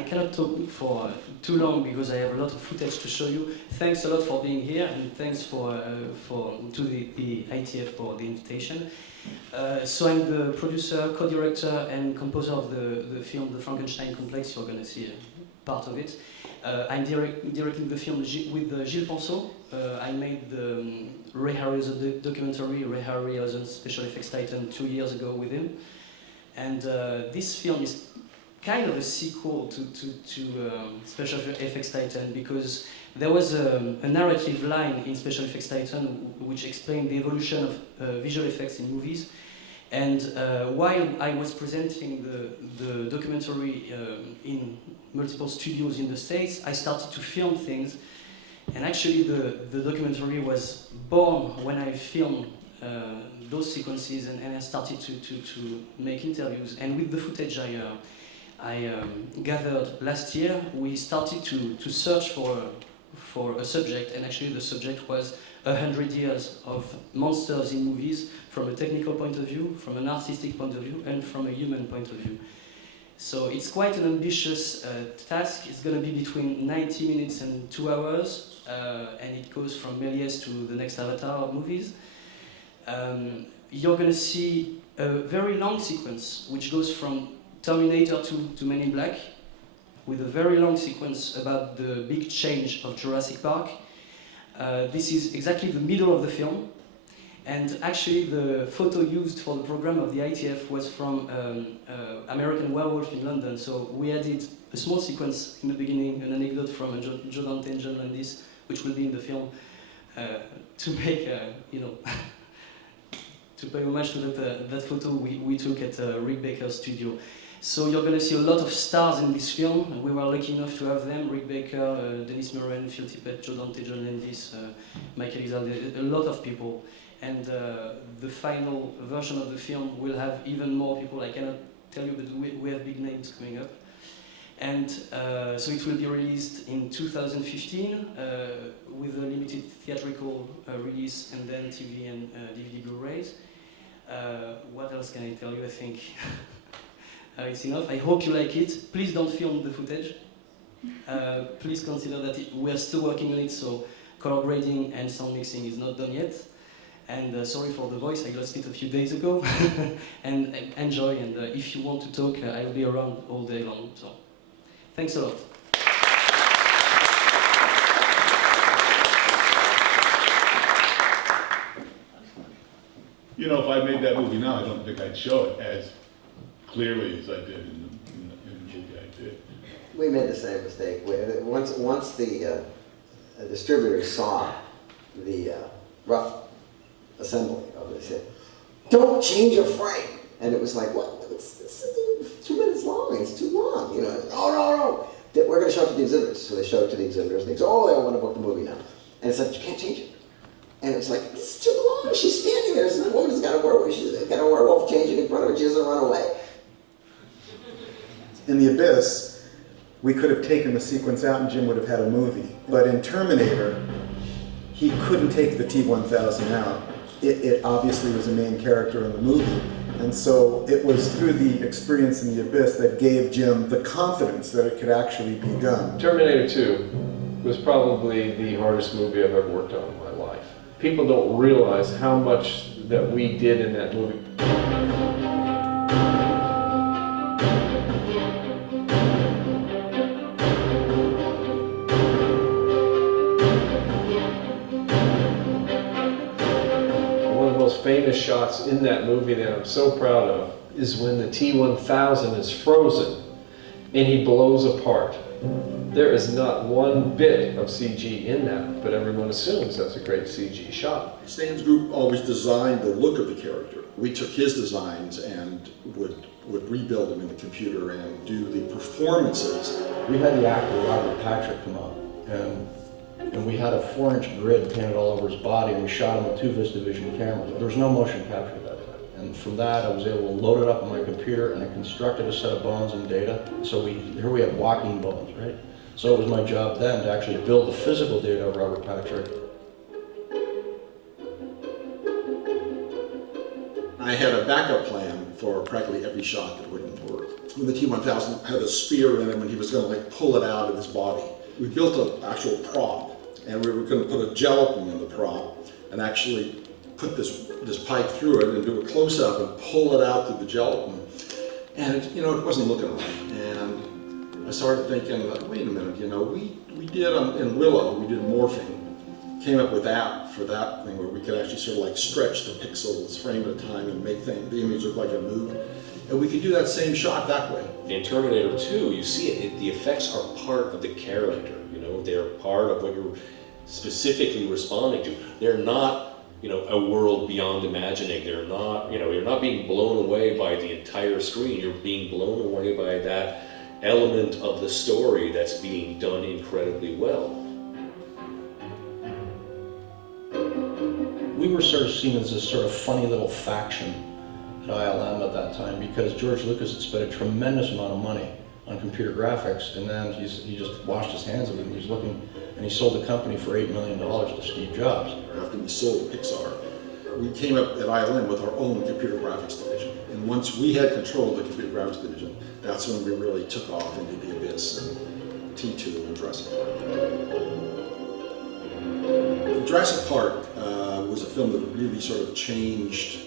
I cannot talk for too long because I have a lot of footage to show you. Thanks a lot for being here, and thanks to the ITF for the invitation. So I'm the producer, co-director, and composer of the film, The Frankenstein Complex. You're going to see part of it. I'm directing the film with Gilles Ponceau. I made the Ray Harryhausen documentary, Ray Harryhausen Special Effects Titan, 2 years ago with him. And this film is kind of a sequel to Special Effects Titan, because there was a narrative line in Special Effects Titan which explained the evolution of visual effects in movies. And while I was presenting the documentary in multiple studios in the States, I started to film things. And actually the documentary was born when I filmed those sequences, and I started to make interviews. And with the footage I gathered last year, we started to search for a subject, and actually the subject was 100 years of monsters in movies from a technical point of view, from an artistic point of view, and from a human point of view. So it's quite an ambitious task. It's going to be between 90 minutes and 2 hours, and it goes from Méliès to the next Avatar movies. You're going to see a very long sequence which goes from Terminator to Men in Black, with a very long sequence about the big change of Jurassic Park. This is exactly the middle of the film, and actually the photo used for the program of the ITF was from American Werewolf in London, so we added a small sequence in the beginning, an anecdote from Joe Dante and John Landis, which will be in the film, to make, to pay homage to that photo we took at Rick Baker's studio. So you're going to see a lot of stars in this film, and we were lucky enough to have them: Rick Baker, Dennis Muren, Phil Tippett, Joe Dante, John Landis, Michael Izalde, a lot of people. And the final version of the film will have even more people. I cannot tell you, but we have big names coming up. And so it will be released in 2015 with a limited theatrical release, and then TV and DVD Blu-rays. What else can I tell you? I think it's enough. I hope you like it. Please don't film the footage. Please consider that we are still working on it, so color grading and sound mixing is not done yet. And sorry for the voice, I lost it a few days ago. and enjoy, and if you want to talk, I'll be around all day long. So thanks a lot. You know, if I made that movie now, I don't think I'd show it as clearly as I did in the movie I did. We made the same mistake. Once the distributors saw the rough assembly of it, they said, "Don't change your frame." And it was like, what? It's 2 minutes long. It's too long. You know? Oh, no. We're going to show it to the exhibitors. So they showed it to the exhibitors. And they said, "Oh, they want to book the movie now." And it's like, you can't change it. And it's like, this is too long. She's standing there. This woman has got a werewolf changing in front of her. She doesn't run away. In The Abyss, we could have taken the sequence out and Jim would have had a movie. But in Terminator, he couldn't take the T-1000 out. It obviously was a main character in the movie. And so it was through the experience in The Abyss that gave Jim the confidence that it could actually be done. Terminator 2 was probably the hardest movie I've ever worked on in my life. People don't realize how much that we did in that movie. One of the most famous shots in that movie that I'm so proud of is when the T-1000 is frozen and he blows apart. There is not one bit of CG in that, but everyone assumes that's a great CG shot. Stan's group always designed the look of the character. We took his designs and would rebuild them in the computer and do the performances. We had the actor Robert Patrick come up, and we had a 4-inch grid painted all over his body, and we shot him with 2 VistaVision cameras. There was no motion capture at that time. And from that, I was able to load it up on my computer, and I constructed a set of bones and data. So here we have walking bones, right? So it was my job then to actually build the physical data of Robert Patrick. I had a backup plan for practically every shot that wouldn't work. when the T-1000 had a spear in him and he was going to like pull it out of his body. We built an actual prop, and we were going to put a gelatin in the prop and actually put this pipe through it and do a close-up and pull it out through the gelatin. And it, you know, it wasn't looking right. And I started thinking, like, wait a minute, you know, we did in Willow, we did morphing. Came up with that for that thing where we could actually sort of like stretch the pixels frame at a time and make the image look like it moved. And we could do that same shot that way. In Terminator 2, you see it, the effects are part of the character, you know, they're part of what you're specifically responding to. They're not, you know, a world beyond imagining. They're not, you know, you're not being blown away by the entire screen. You're being blown away by that element of the story that's being done incredibly well. We were sort of seen as this sort of funny little faction at ILM at that time because George Lucas had spent a tremendous amount of money on computer graphics, and then he just washed his hands of it. And he was looking, and he sold the company for $8 million to Steve Jobs. After we sold Pixar, we came up at ILM with our own computer graphics division. And once we had control of the computer graphics division, that's when we really took off into the Abyss and T2 and Jurassic Park. Jurassic Park was a film that really sort of changed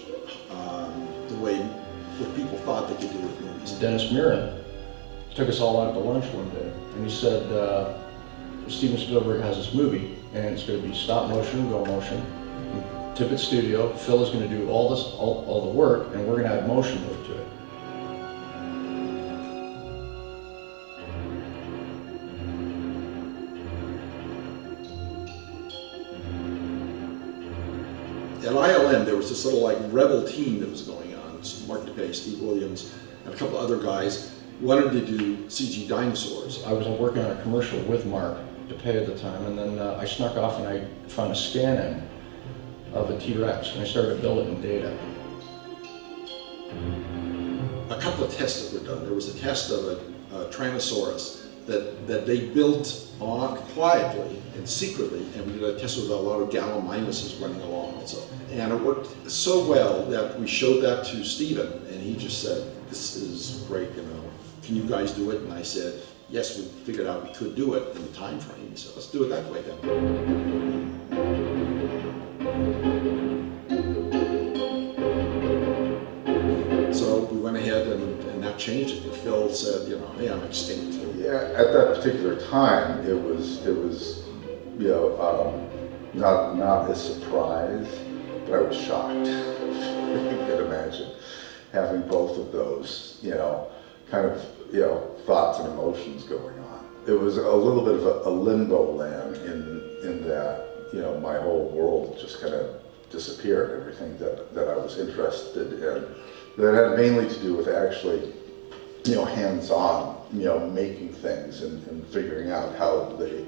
the way what people thought they could do with movies. Dennis Muren took us all out to lunch one day, and he said, Steven Spielberg has this movie, and it's going to be stop motion, go motion, Tippett Studio. Phil is going to do all the work, and we're going to add motion to it. At ILM, there was this little like rebel team that was going on. Mark DePay, Steve Williams, and a couple other guys wanted to do CG dinosaurs. I was working on a commercial with Mark DePay at the time, and then I snuck off and I found a scan-in of a T-Rex, and I started to build it in data. A couple of tests that were done. There was a test of a Tyrannosaurus that they built on quietly and secretly, and we did a test with a lot of gallimimuses running along also. And it worked so well that we showed that to Steven, and he just said, this is great, you know, can you guys do it? And I said, yes, we figured out we could do it in the time frame. He said, let's do it that way then. So we went ahead and that changed it. Phil said, you know, hey, I'm extinct. Yeah, at that particular time, it was, you know, not a surprise, but I was shocked. You can imagine having both of those, you know, kind of, you know, thoughts and emotions going on. It was a little bit of a limbo land in that, you know, my whole world just kind of disappeared. Everything that I was interested in, that had mainly to do with actually, you know, hands-on, you know, making things and figuring out how they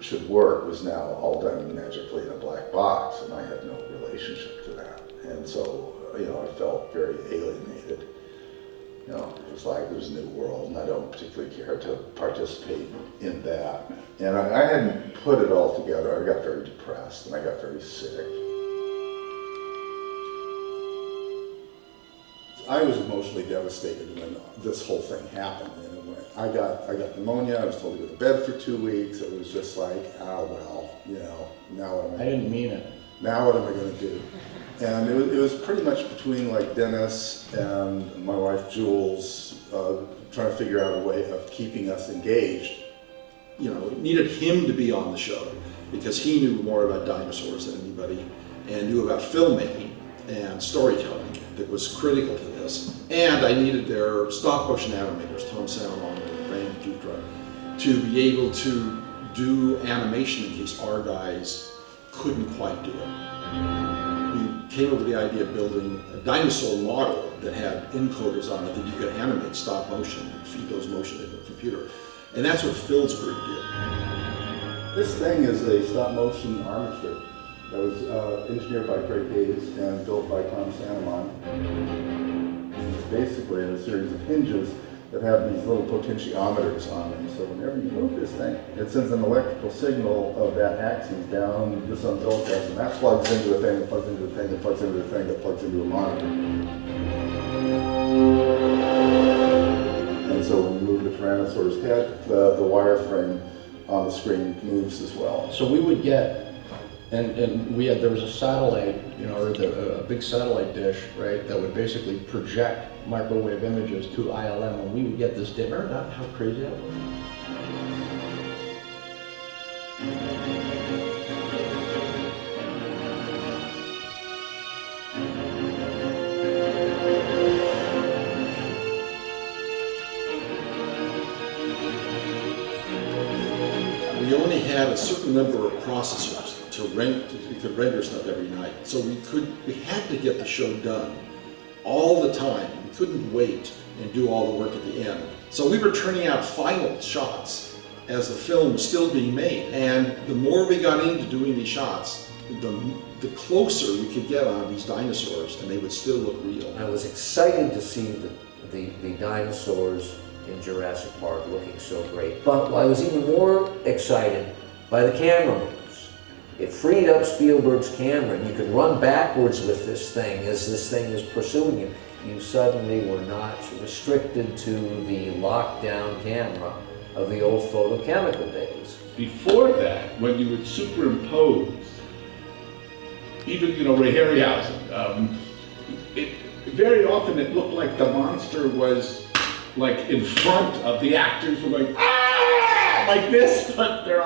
should work, was now all done magically in a black box, and I had no relationship to that. And so, you know, I felt very alienated. You know, it was like there's a new world, and I don't particularly care to participate in that. And I hadn't put it all together. I got very depressed, and I got very sick. I was emotionally devastated when this whole thing happened. You know, when I got pneumonia. I was told to go to bed for 2 weeks. It was just like, oh well, you know, now what am I? I didn't mean it. Now what am I going to do? And it was pretty much between like Dennis and my wife Jules trying to figure out a way of keeping us engaged. You know, needed him to be on the show because he knew more about dinosaurs than anybody and knew about filmmaking and storytelling that was critical to this. And I needed their stop motion animators, Tom Salomon and Randy Dutra, to be able to do animation in case our guys couldn't quite do it. We came up with the idea of building a dinosaur model that had encoders on it that you could animate stop motion and feed those motion into the computer. And that's what Phil's group did. This thing is a stop motion armature that was engineered by Craig Hayes and built by Tom Salomon. It's basically a series of hinges that have these little potentiometers on them. So whenever you move this thing, it sends an electrical signal of that axis down this umbilical, and that plugs into a thing, that plugs into a thing, that plugs into a thing, that plugs into a monitor. so when you move the Tyrannosaurus head, the wireframe on the screen moves as well. So we would get, and there was a satellite, or a big satellite dish, right, that would basically project microwave images to ILM, and we would get this data. Remember that, how crazy that was? We only had a certain number of processors we could render stuff every night. So we had to get the show done all the time. We couldn't wait and do all the work at the end. So we were turning out final shots as the film was still being made. And the more we got into doing these shots, the closer we could get on these dinosaurs, and they would still look real. I was excited to see the dinosaurs in Jurassic Park looking so great. But I was even more excited by the camera moves. It freed up Spielberg's camera, and you could run backwards with this thing as this thing is pursuing you. You suddenly were not restricted to the lockdown camera of the old photochemical days. Before that, when you would superimpose, even, Ray Harryhausen, very often it looked like the monster was like in front of the actors were going, ah, like this, but they're,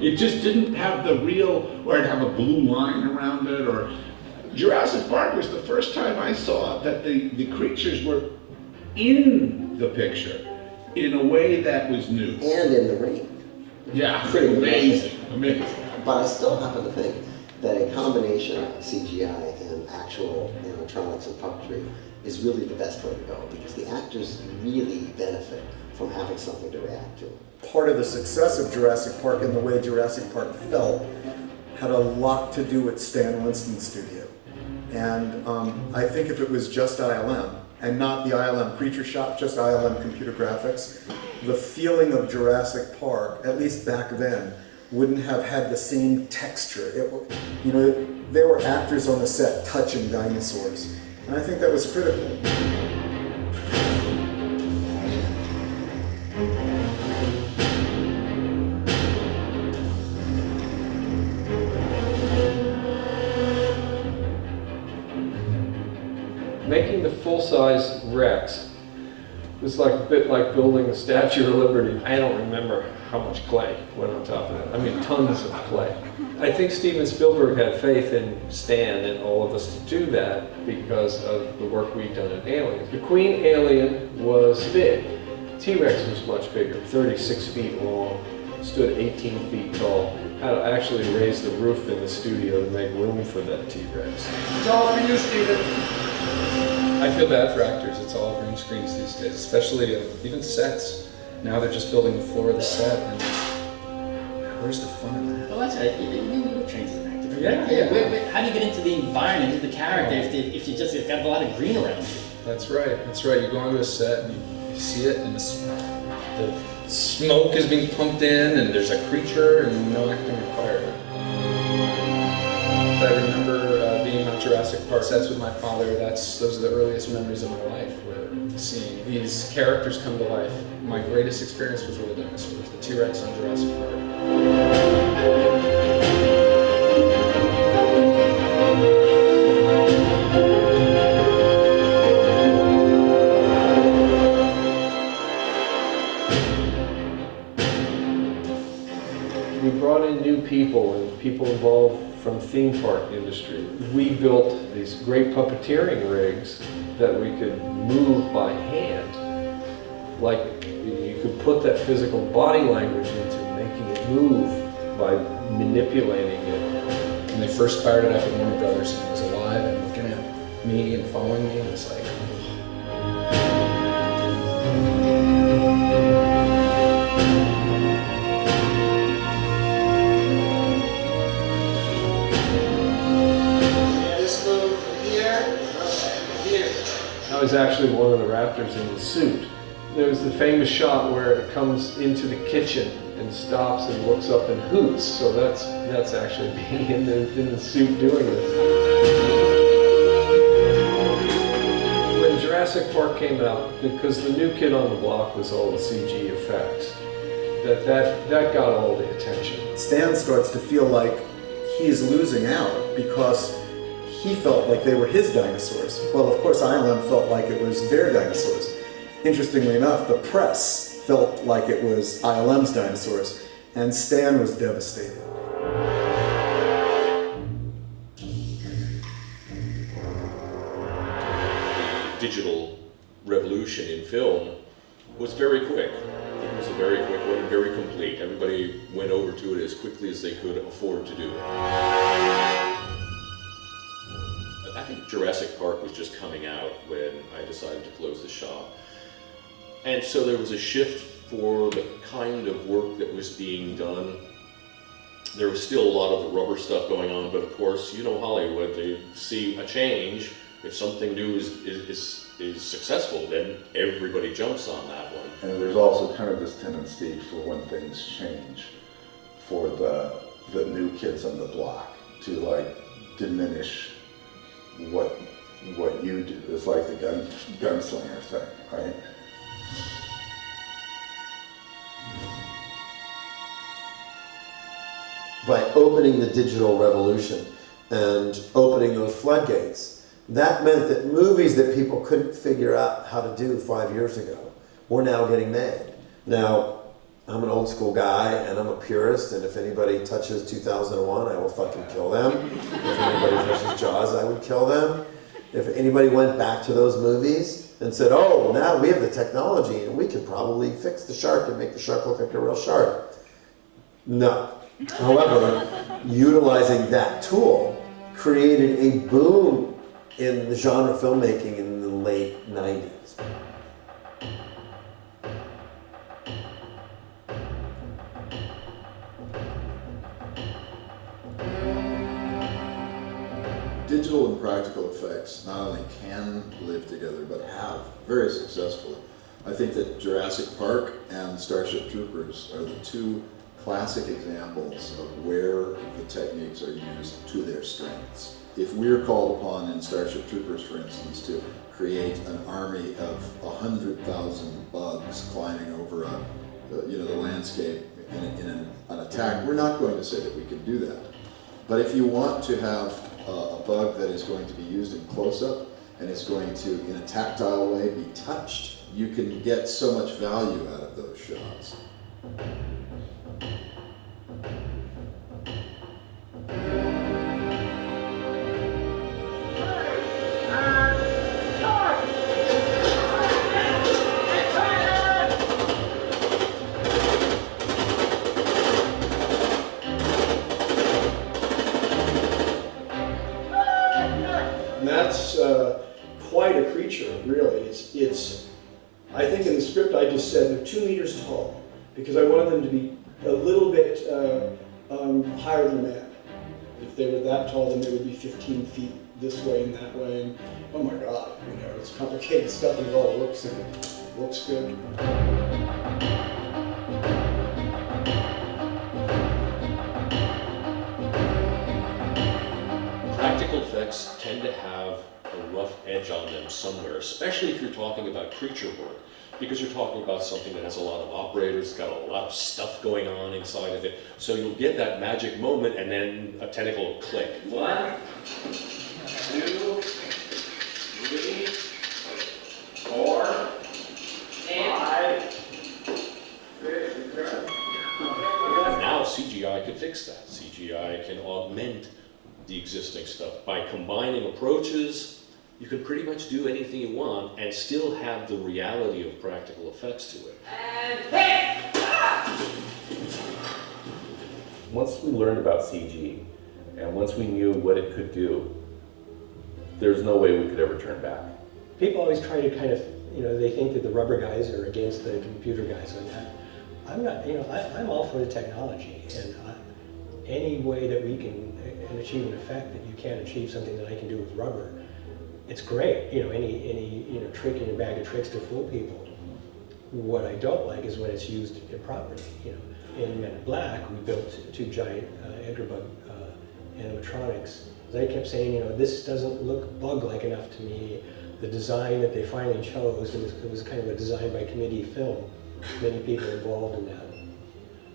it just didn't have the real, or it'd have a blue line around it, or Jurassic Park was the first time I saw that the creatures were in the picture in a way that was new. And in the ring. Yeah, Pretty amazing. But I still happen to think that a combination of CGI and actual animatronics and puppetry is really the best way to go, because the actors really benefit from having something to react to. Part of the success of Jurassic Park and the way Jurassic Park felt had a lot to do with Stan Winston's studio. And I think if it was just ILM, and not the ILM Creature Shop, just ILM computer graphics, the feeling of Jurassic Park, at least back then, wouldn't have had the same texture. There were actors on the set touching dinosaurs, and I think that was critical. Making the full-size Rex was a bit like building the Statue of Liberty. I don't remember how much clay went on top of that. I mean, tons of clay. I think Steven Spielberg had faith in Stan and all of us to do that because of the work we'd done in Aliens. The Queen Alien was big. T-Rex was much bigger, 36 feet long, stood 18 feet tall. Had to actually raise the roof in the studio to make room for that T-Rex. It's all for you, Steven. I feel bad for actors. It's all green screens these days, especially even sets. Now they're just building the floor of the set, and where's the fun in that? Well, that's right. You change as an actor. Yeah. How do you get into the environment, into the character, if you just got a lot of green around you? That's right. You go onto a set and you see it, and the smoke is being pumped in, and there's a creature, and no acting required. I remember being on Jurassic Park sets with my father. Those are the earliest memories of my life, were seeing these characters come to life. My greatest experience was with the dinosaurs, the T-Rex on Jurassic Park. We brought in new people and people involved from theme park industry. We built these great puppeteering rigs that we could move by hand. Like you could put that physical body language into making it move by manipulating it. When they first fired it up at Warner Brothers and it was alive and looking at me and following me, it was like, I was actually one of the raptors in the suit. There was the famous shot where it comes into the kitchen and stops and looks up and hoots. So that's actually being in the suit doing this. When Jurassic Park came out, because the new kid on the block was all the CG effects, that got all the attention. Stan starts to feel like he's losing out because he felt like they were his dinosaurs. Well, of course, ILM felt like it was their dinosaurs. Interestingly enough, the press felt like it was ILM's dinosaurs, and Stan was devastated. Digital revolution in film was very quick. It was a very quick one and very complete. Everybody went over to it as quickly as they could afford to do it. I think Jurassic Park was just coming out when I decided to close the shop. And so there was a shift for the kind of work that was being done. There was still a lot of the rubber stuff going on, but of course, you know Hollywood, they see a change. If something new is successful, then everybody jumps on that one. And there's also kind of this tendency for when things change, for the new kids on the block to like diminish what you do. It's like the gunslinger thing, right? By opening the digital revolution and opening those floodgates, that meant that movies that people couldn't figure out how to do 5 years ago were now getting made. Now, I'm an old school guy and I'm a purist, and if anybody touches 2001, I will fucking kill them. If anybody touches Jaws, I would kill them. If anybody went back to those movies and said, oh, now we have the technology and we could probably fix the shark and make the shark look like a real shark. No. However, utilizing that tool created a boom in the genre filmmaking in the late 90s. Digital and practical effects not only can live together, but have very successfully. I think that Jurassic Park and Starship Troopers are the two classic examples of where the techniques are used to their strengths. If we're called upon in Starship Troopers, for instance, to create an army of 100,000 bugs climbing over the landscape in an attack, we're not going to say that we can do that. But if you want to have a bug that is going to be used in close-up and is going to, in a tactile way, be touched, you can get so much value out of those shots. And that's quite a creature, really. I think in the script I just said they're 2 meters tall because I wanted them to be a little bit higher than a man. If they were that tall, then they would be 15 feet this way and that way. And oh my God, it's complicated stuff and it all looks good. Practical effects tend to have a rough edge on them somewhere, especially if you're talking about creature work, because you're talking about something that has a lot of operators, got a lot of stuff going on inside of it. So you'll get that magic moment and then a tentacle will click. 1, 2, 3, 4, 5, 6, 7. Now CGI can fix that. CGI can augment the existing stuff. By combining approaches, you can pretty much do anything you want and still have the reality of practical effects to it. Once we learned about CG, and once we knew what it could do, there's no way we could ever turn back. People always try to kind of, they think that the rubber guys are against the computer guys on that. I'm not, I'm all for the technology, and any way that we can achieve an effect that you can't achieve something that I can do with rubber, it's great. Any trick in your bag of tricks to fool people. What I don't like is when it's used improperly. In Men in Black, we built 2 giant Edgar bug animatronics. I kept saying, this doesn't look bug-like enough to me. the design that they finally chose, it was kind of a design by committee film, many people involved in that.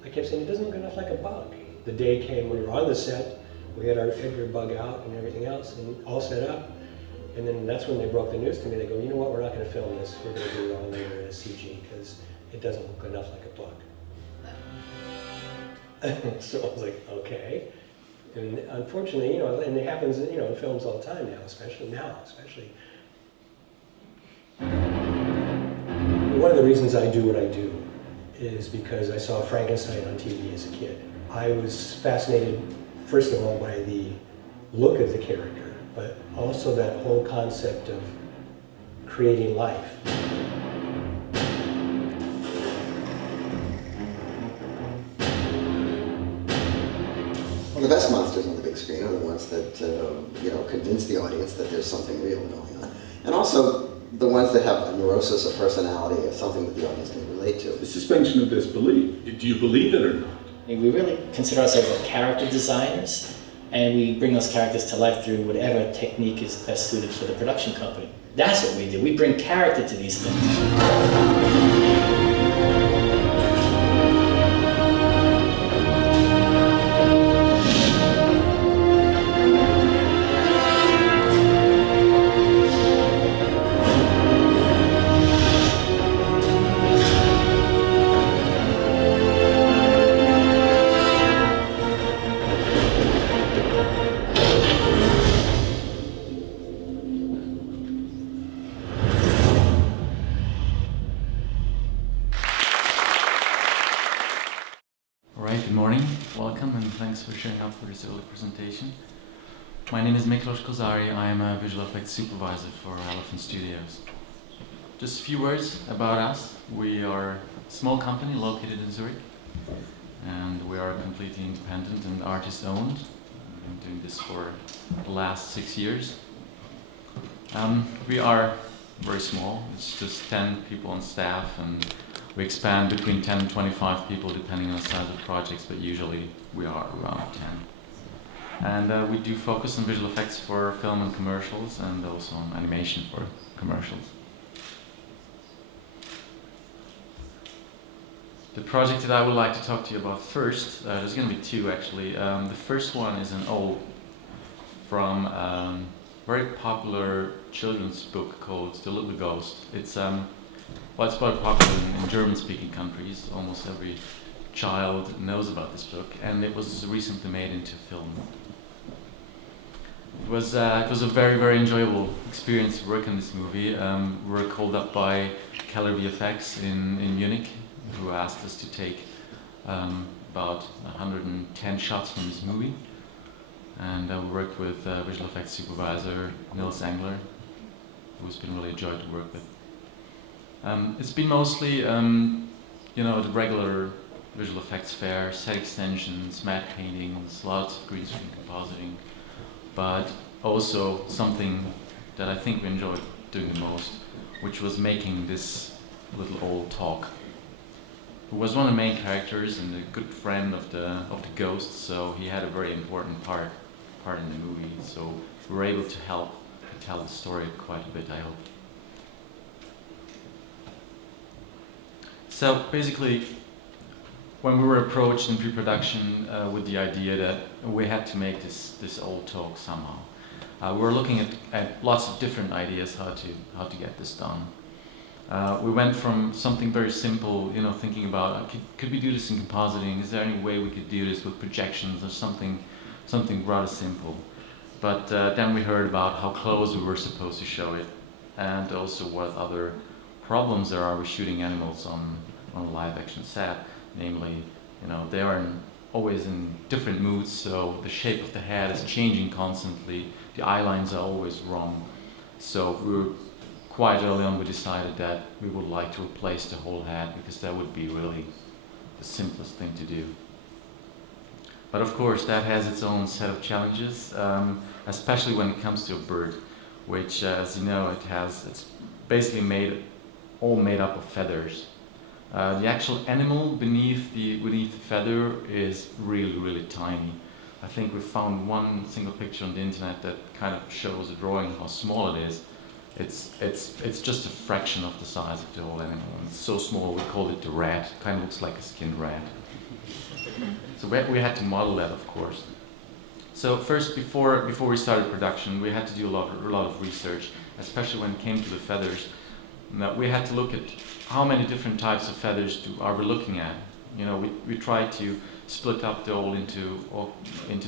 I kept saying, it doesn't look enough like a bug. The day came, we were on the set, we had our Edgar bug out and everything else, and all set up. And then that's when they broke the news to me. They go, you know what, we're not going to film this. We're going to do it all later as CG because it doesn't look enough like a bug. So I was like, okay. And unfortunately, you know, and it happens, you know, in films all the time now, especially. One of the reasons I do what I do is because I saw Frankenstein on TV as a kid. I was fascinated, first of all, by the look of the character, but also that whole concept of creating life. Well, the best monsters on the big screen are the ones that you know, convince the audience that there's something real going on, and also the ones that have a neurosis of personality or something that the audience can relate to. The suspension of disbelief. Do you believe it or not? We really consider ourselves as character designers, and we bring those characters to life through whatever technique is best suited for the production company. That's what we do. We bring character to these things. For showing up for this early presentation. My name is Miklos Kozary. I am a visual effects supervisor for Elefant Studios. Just a few words about us. We are a small company located in Zurich, and we are completely independent and artist-owned. We've been doing this for the last 6 years. We are very small. It's just 10 people on staff, and we expand between 10 and 25 people depending on the size of projects, but usually we are around 10. And we do focus on visual effects for film and commercials, and also on animation for commercials. The project that I would like to talk to you about first, there's going to be two actually. The first one is an ode from a very popular children's book called The Little Ghost. It's well, it's quite popular in German-speaking countries. Almost every child knows about this book, and it was recently made into film. It was a very, very enjoyable experience to work on this movie. We were called up by Keller VFX in Munich, who asked us to take about 110 shots from this movie. And we worked with visual effects supervisor Nils Engler, who's been really a joy to work with. It's been mostly, you know, the regular visual effects fare, set extensions, matte paintings, lots of green screen compositing, but also something that I think we enjoyed doing the most, which was making this little old talk, who was one of the main characters and a good friend of the ghost, so he had a very important part in the movie, so we were able to help tell the story quite a bit, I hope. So basically, when we were approached in pre-production with the idea that we had to make this old talk somehow, we were looking at lots of different ideas how to get this done. We went from something very simple, you know, thinking about could we do this in compositing? Is there any way we could do this with projections or something rather simple? But then we heard about how close we were supposed to show it, and also what other problems there are with shooting animals on a live action set. Namely, you know, they are always in different moods, so the shape of the head is changing constantly, the eye lines are always wrong. So we were quite early on, we decided that we would like to replace the whole head, because that would be really the simplest thing to do. But of course that has its own set of challenges, especially when it comes to a bird, which as you know, it's basically all made up of feathers. The actual animal beneath the feather is really, really tiny. I think we found one single picture on the internet that kind of shows a drawing how small it is, it's just a fraction of the size of the whole animal. And it's so small we call it the rat. It kind of looks like a skinned rat. So we had to model that, of course. So first, before we started production, we had to do a lot of research, especially when it came to the feathers. We had to look at how many different types of feathers are we looking at. You know, we tried to split up the whole into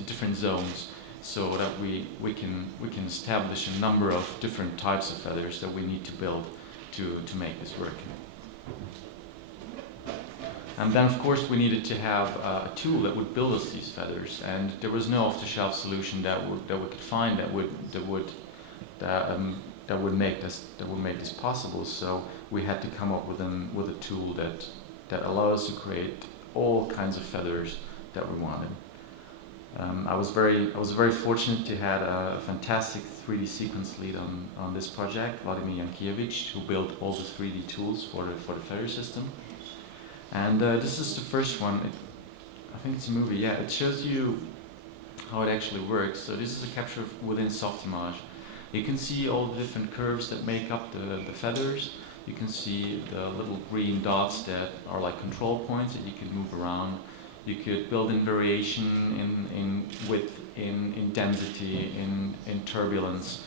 different zones, so that we can establish a number of different types of feathers that we need to build to make this work. And then, of course, we needed to have a tool that would build us these feathers, and there was no off-the-shelf solution that we could find that would make this possible. So we had to come up with a tool that allowed us to create all kinds of feathers that we wanted. I was very fortunate to have a fantastic 3D sequence lead on this project, Vladimir Jankiewicz, who built all the 3D tools for the feather system. And this is the first one. I think it's a movie. Yeah, it shows you how it actually works. So this is a capture within Softimage. You can see all the different curves that make up the feathers. You can see the little green dots that are like control points that you can move around. You could build in variation in width, in density, in turbulence.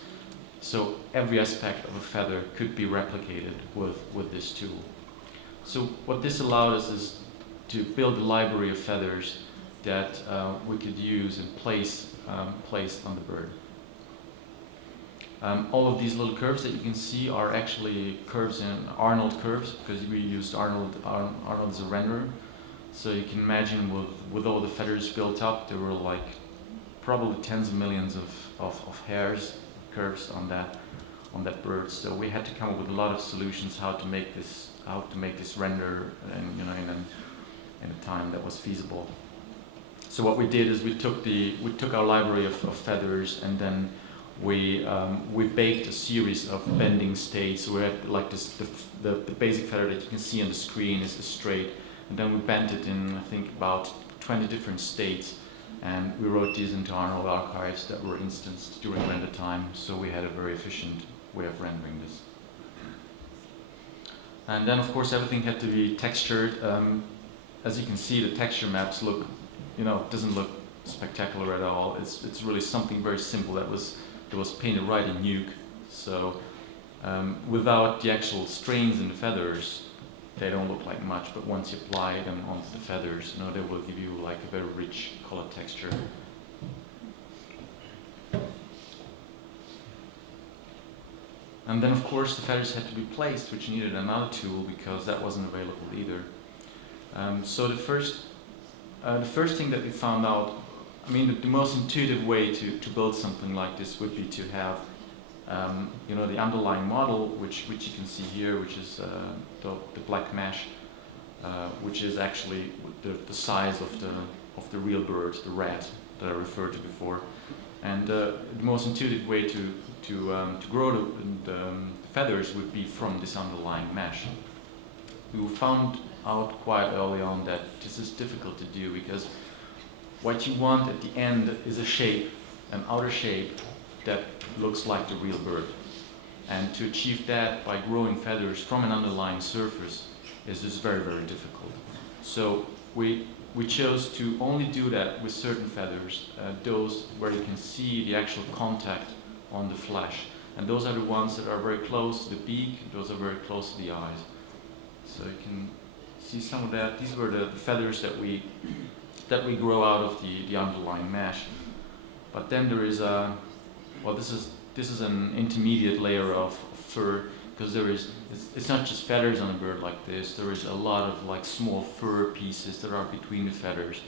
So every aspect of a feather could be replicated with this tool. So what this allowed us is to build a library of feathers that we could use and place on the bird. All of these little curves that you can see are actually curves in Arnold curves, because we used Arnold as a renderer. So you can imagine with all the feathers built up, there were like probably tens of millions of hairs, curves on that bird. So we had to come up with a lot of solutions how to make this render in a time that was feasible. So what we did is we took our library of feathers, and then we baked a series of bending states. So we had like the basic feather that you can see on the screen is straight, and then we bent it in, I think, about 20 different states, and we wrote these into Arnold archives that were instanced during render time. So we had a very efficient way of rendering this. And then, of course, everything had to be textured. As you can see, the texture maps doesn't look spectacular at all. It's really something very simple that was painted right in Nuke. So without the actual strains in the feathers, they don't look like much. But once you apply them onto the feathers, they will give you like a very rich color texture. And then, of course, the feathers had to be placed, which needed another tool because that wasn't available either. So the first thing that we found out, the most intuitive way to build something like this would be to have, the underlying model, which you can see here, which is the black mesh, which is actually the size of the real bird, the rat that I referred to before. And the most intuitive way to grow the feathers would be from this underlying mesh. We found out quite early on that this is difficult to do, because what you want at the end is a shape, an outer shape that looks like the real bird. And to achieve that by growing feathers from an underlying surface is just very, very difficult. So we chose to only do that with certain feathers, those where you can see the actual contact on the flesh. And those are the ones that are very close to the beak, those are very close to the eyes. So you can see some of that. These were the feathers that we grow out of the underlying mesh. But then there is this is an intermediate layer of fur, because it's not just feathers on a bird like this, there is a lot of like small fur pieces that are between the feathers.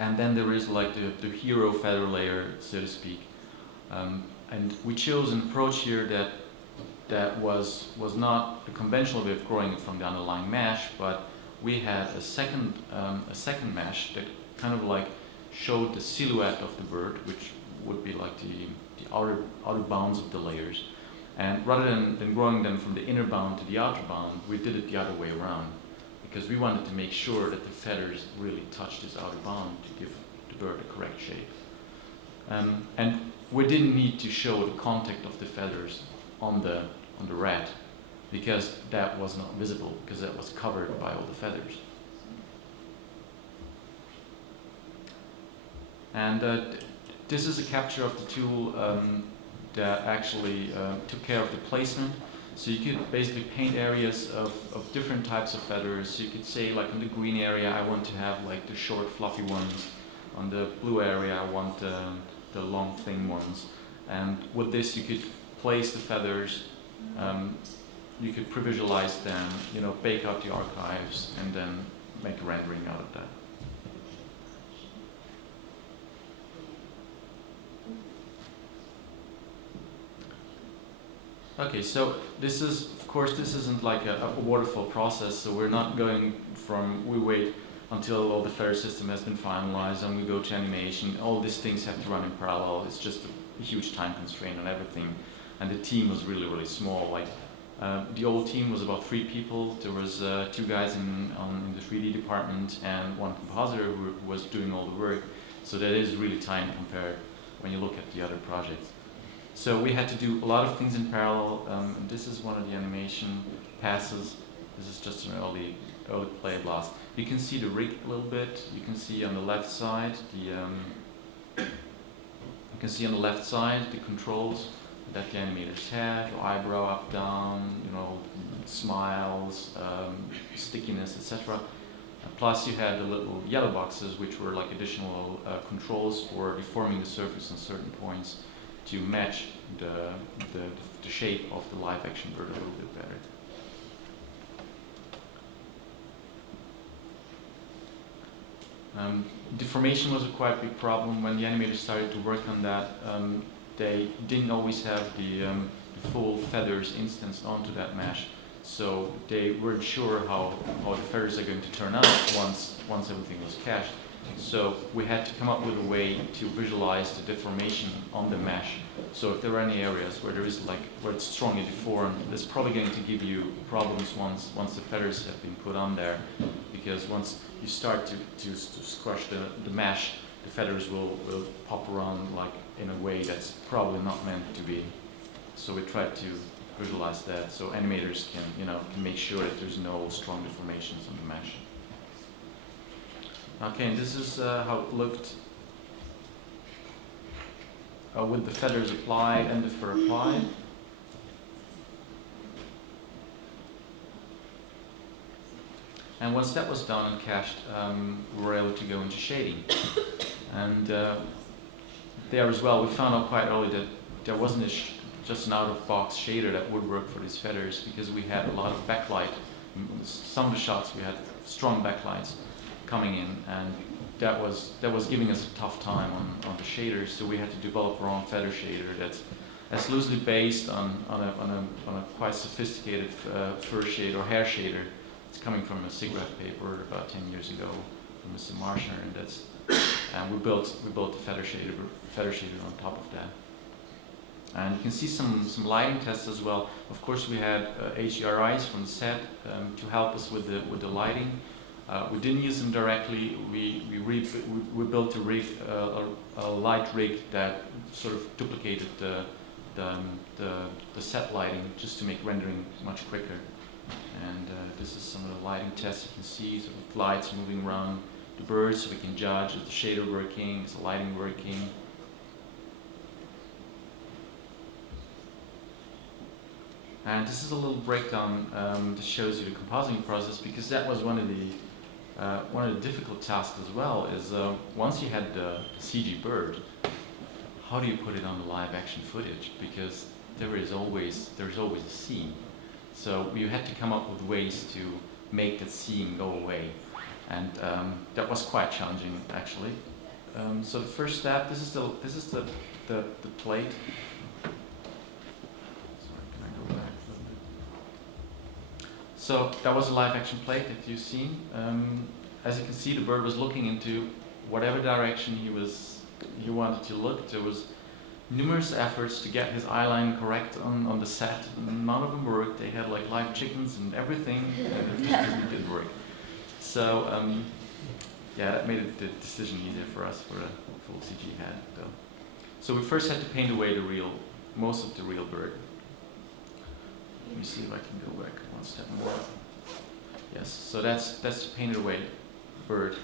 And then there is like the hero feather layer, so to speak. And we chose an approach here that was not the conventional way of growing it from the underlying mesh, but we had a second mesh that kind of like showed the silhouette of the bird, which would be like the outer bounds of the layers. And rather than growing them from the inner bound to the outer bound, we did it the other way around, because we wanted to make sure that the feathers really touched this outer bound to give the bird a correct shape. And we didn't need to show the contact of the feathers on the rat, because that was not visible, because that was covered by all the feathers. And this is a capture of the tool that actually took care of the placement. So you could basically paint areas of different types of feathers. So you could say, like in the green area, I want to have like the short fluffy ones. On the blue area, I want the long thin ones. And with this, you could place the feathers, you could pre-visualize them, you know, bake out the archives, and then make a rendering out of that. Okay, so this is, of course, this isn't like a waterfall process, so we're not going from, we wait until all the feather system has been finalized and we go to animation. All these things have to run in parallel. It's just a huge time constraint on everything. And the team was really, really small. Like the old team was about 3 people. There was 2 guys in the 3D department and 1 compositor who was doing all the work. So that is really tiny compared when you look at the other projects. So we had to do a lot of things in parallel. And this is one of the animation passes. This is just an early play blast. You can see the rig a little bit. You can see on the left side the controls that the animators have: your eyebrow up, down, you know, smiles, stickiness, etc. Plus, you had the little yellow boxes, which were like additional controls for deforming the surface on certain points to match the shape of the live action bird a little bit better. Deformation was a quite big problem. When the animators started to work on that, they didn't always have the full feathers instanced onto that mesh, so they weren't sure how the feathers are going to turn out once everything was cached. So we had to come up with a way to visualize the deformation on the mesh. So if there are any areas where there is where it's strongly deformed, that's probably going to give you problems once the feathers have been put on there, because once you start to squash the mesh, the feathers will pop around like in a way that's probably not meant to be. So we tried to visualize that so animators can make sure that there's no strong deformations on the mesh. Okay, and this is how it looked with the feathers applied and the fur applied. And once that was done and cached, we were able to go into shading. And there as well, we found out quite early that there wasn't just an out-of-box shader that would work for these feathers, because we had a lot of backlight. Some of the shots we had strong backlights coming in, and that was giving us a tough time on the shaders. So we had to develop our own feather shader that's loosely based on a quite sophisticated fur shade or hair shader. It's coming from a SIGGRAPH paper about 10 years ago from Mr. Marshner, and we built the feather shader on top of that. And you can see some lighting tests as well. Of course, we had HDRIs from the set to help us with the lighting. We didn't use them directly. We built a rig, a light rig that sort of duplicated the set lighting, just to make rendering much quicker. And this is some of the lighting tests you can see, so with lights moving around the birds, so we can judge is the shader working, is the lighting working. And this is a little breakdown that shows you the compositing process, because that was one of the difficult tasks as well. Is once you had the CG bird, how do you put it on the live action footage? Because there's always a seam. So you had to come up with ways to make that seam go away, and that was quite challenging actually. So the first step, this is the plate. Sorry, can I go back a little bit? So that was a live action plate that you've seen. As you can see, the bird was looking into whatever direction he wanted to look. There was numerous efforts to get his eye line correct on the set. None of them worked. They had like live chickens and everything, and it just didn't work. So yeah, that made the decision easier for us for a full CG head though. So we first had to paint away most of the real bird. Let me see if I can go back one step more. Yes, so that's the painted away bird.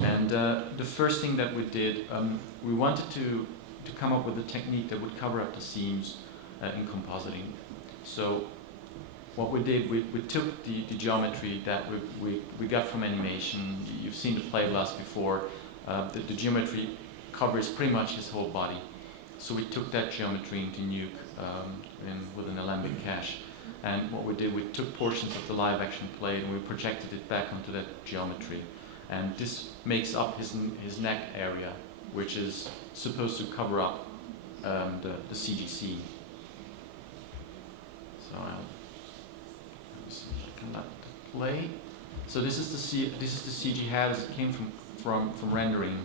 And the first thing that we did, we wanted to come up with a technique that would cover up the seams in compositing. So what we did, we took the geometry that we got from animation. You've seen the play-glass before. The geometry covers pretty much his whole body. So we took that geometry into Nuke with an alembic cache. And what we did, we took portions of the live action plate and we projected it back onto that geometry. And this makes up his neck area, which is supposed to cover up the CGC. So let me see if I can let it play. So this is the CG head as it came from rendering.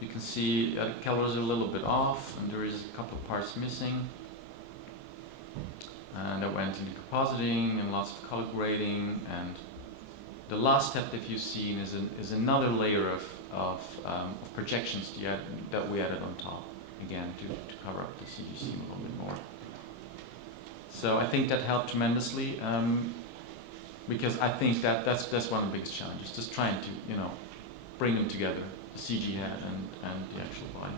You can see the colors are a little bit off, and there is a couple of parts missing. And that went into compositing and lots of color grading. And the last step that you've seen is another layer of projections that we added on top, again to cover up the CGC a little bit more. So I think that helped tremendously, because I think that's one of the biggest challenges, just trying to bring them together, the CG head and the actual body.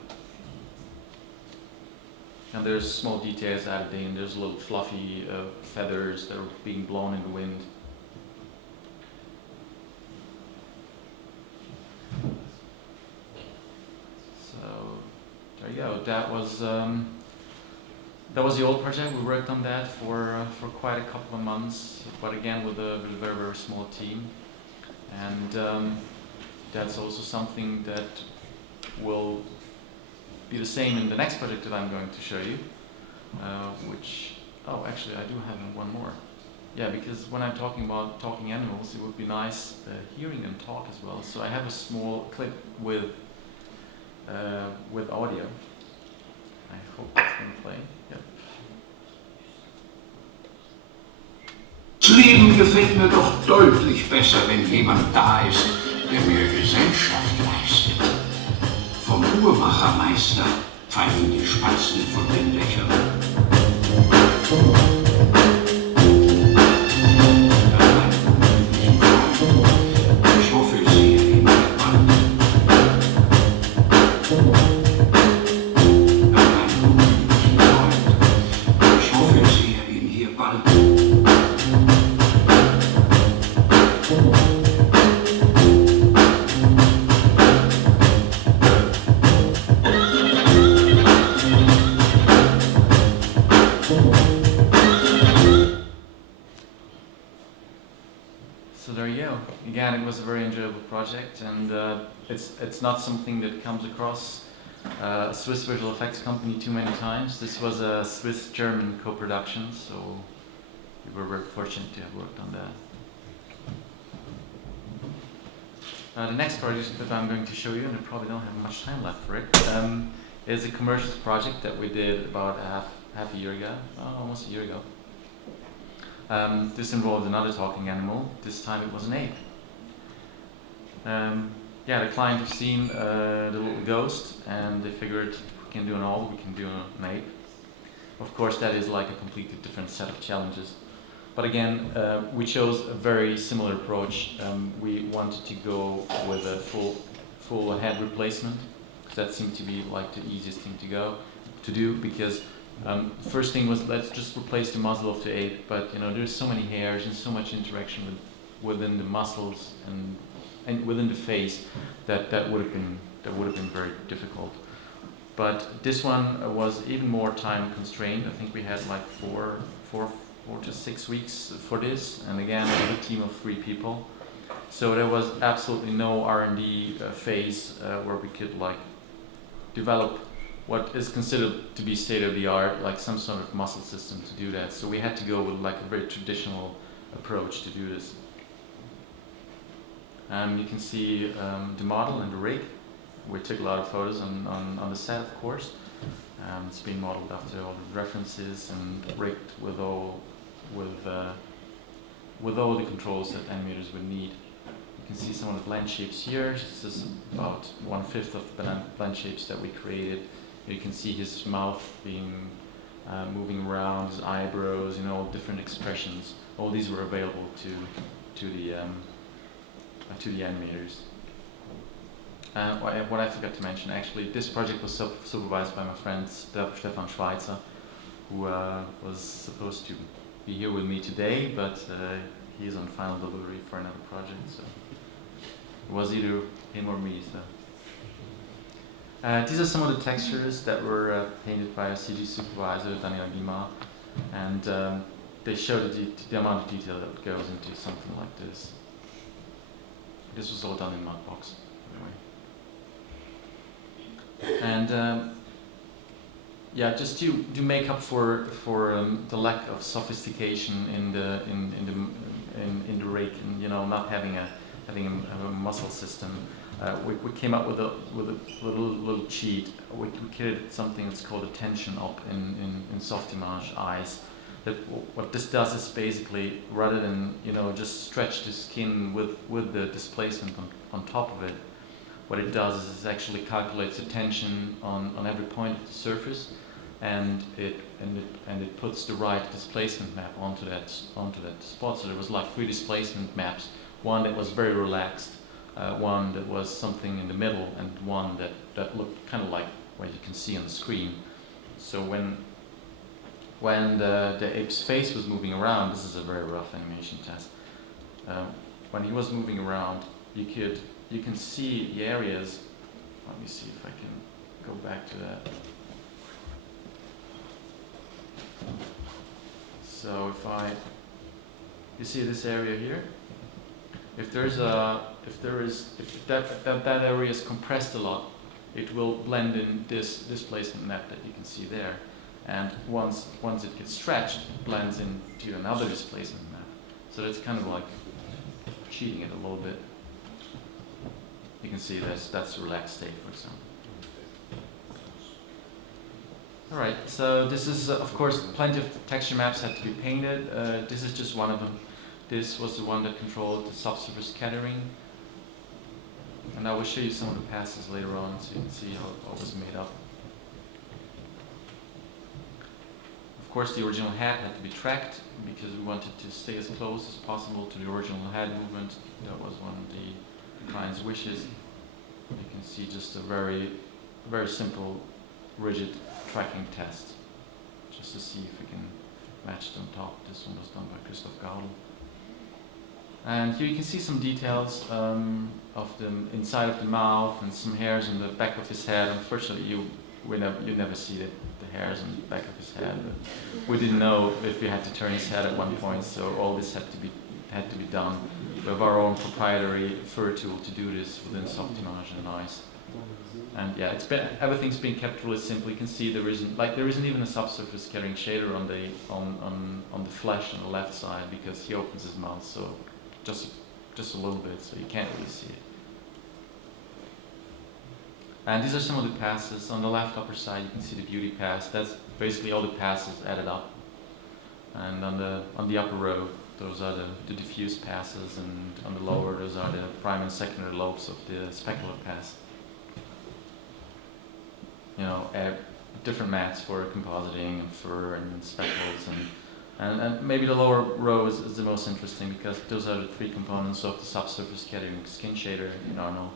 And there's small details added in. There's little fluffy feathers that are being blown in the wind. So there you go. That was the old project. We worked on that for quite a couple of months, but again with a very, very small team. And that's also something that will be the same in the next project that I'm going to show you, actually I do have one more. Yeah, because when I'm talking about talking animals, it would be nice hearing them talk as well. So I have a small clip with audio. I hope it's going to play. Yep. Das Leben gefällt mir doch deutlich besser, wenn jemand da ist, der mir Gesellschaft leistet. Vom Uhrmachermeister pfeifen die Spatzen von den Dächern. Ich hoffe, ich sehe ihn bald. Ich hoffe, ich sehe ihn hier bald. So there you go. Again, it was a very enjoyable project, and it's not something that comes across a Swiss visual effects company too many times. This was a Swiss-German co-production, so we were very fortunate to have worked on that. The next project that I'm going to show you, and I probably don't have much time left for it, is a commercial project that we did about half a year ago, almost a year ago. This involved another talking animal. This time it was an ape. The client have seen the little ghost, and they figured if we can do an owl, we can do an ape. Of course, that is like a completely different set of challenges. But again, we chose a very similar approach. We wanted to go with a full head replacement, because that seemed to be like the easiest thing to do, because first thing was, let's just replace the muzzle of the ape, but there's so many hairs and so much interaction within the muscles and within the face that would have been very difficult. But this one was even more time constrained. I think we had like four to 6 weeks for this, and again with a team of 3 people. So there was absolutely no R&D phase where we could like develop what is considered to be state-of-the-art, like some sort of muscle system to do that. So we had to go with like a very traditional approach to do this. You can see the model and the rig. We took a lot of photos on the set, of course. It's been modeled after all the references and rigged with all the controls that animators would need. You can see some of the blend shapes here. This is about 1/5 of the blend shapes that we created You can see his mouth being moving around, his eyebrows, different expressions. All these were available to the animators. What I forgot to mention, actually, this project was supervised by my friend Stefan Schweitzer, who was supposed to be here with me today, but he is on final delivery for another project, so it was either him or me. So these are some of the textures that were painted by a CG supervisor, Daniel Guimard, and they show the amount of detail that goes into something like this. This was all done in Mudbox, anyway. And yeah, just to make up for the lack of sophistication in the rig, and not having a muscle system, we came up with a little cheat. We created something that's called a tension up in Softimage eyes. That what this does is basically, rather than just stretch the skin with the displacement on top of it, what it does is actually calculates the tension on every point of the surface, and it puts the right displacement map onto that spot. So there was like 3 displacement maps. One that was very relaxed, one that was something in the middle, and one that looked kind of like what you can see on the screen. So when the ape's face was moving around, this is a very rough animation test. When he was moving around, you can see the areas. Let me see if I can go back to that. So you see this area here. If that area is compressed a lot, it will blend in this displacement map that you can see there. And once it gets stretched, it blends into another displacement map. So that's kind of like cheating it a little bit. You can see that's relaxed state, for example. All right, so this is, of course, plenty of texture maps had to be painted. This is just one of them. This was the one that controlled the subsurface scattering. And I will show you some of the passes later on so you can see how it was made up. Of course, the original head had to be tracked because we wanted to stay as close as possible to the original head movement. That was one of the client's wishes. You can see just a very, very simple, rigid tracking test, just to see if we can match it on top. This one was done by Christoph Gaudel. And here you can see some details of the inside of the mouth and some hairs on the back of his head. Unfortunately, you never see the hairs on the back of his head. But we didn't know if we had to turn his head at one point, so all this had to be done. We have our own proprietary fur tool to do this within Softimage and Nice. And yeah, everything's been kept really simple. You can see there isn't even a subsurface scattering shader on the flesh on the left side because he opens his mouth so just a little bit, so you can't really see it. And these are some of the passes. On the left upper side, you can see the beauty pass. That's basically all the passes added up. And on the upper row, those are the diffuse passes, and on the lower, those are the prime and secondary lobes of the specular pass. Different mats for compositing and fur and speckles, and maybe the lower row is the most interesting because those are the 3 components of the subsurface scattering skin shader in Arno.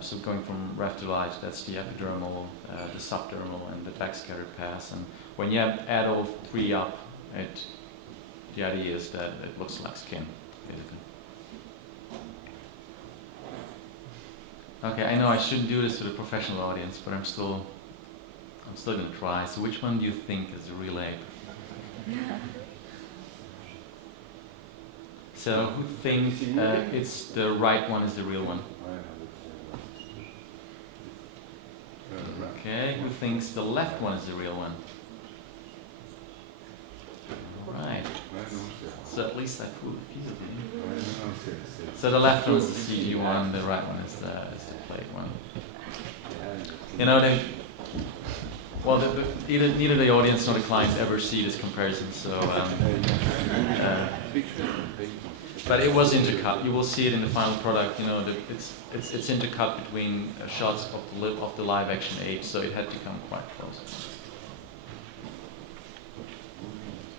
So going from left to right, that's the epidermal, the subdermal, and the backscatter pass. And when you add all 3 up, the idea is that it looks like skin, basically. Okay, I know I shouldn't do this to the professional audience, but I'm still going to try. So which one do you think is the real ape? So who thinks it's the right one is the real one? Okay, who thinks the left one is the real one? Right. So at least I fooled a few of you. So the left one is the CG one, the right one is the played one. Neither the audience nor the client ever see this comparison, so But it was intercut. You will see it in the final product. You know, it's intercut between shots of the live action apes, so it had to come quite close.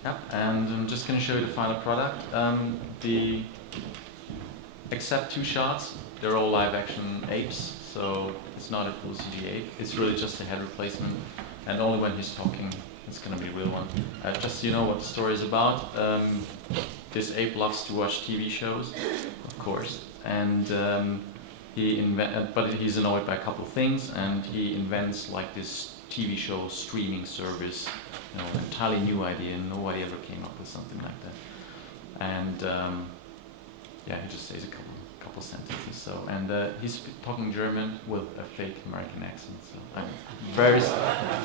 Yeah, and I'm just going to show you the final product. Except 2 shots, they're all live action apes, so it's not a full CG ape. It's really just a head replacement, and only when he's talking, it's going to be a real one. Just so you know what the story is about, this ape loves to watch TV shows, of course, and but he's annoyed by a couple of things, and he invents like this TV show streaming service, you know, an entirely new idea, and nobody ever came up with something like that. And yeah, he just says a couple sentences. So, and he's talking German with a fake American accent. So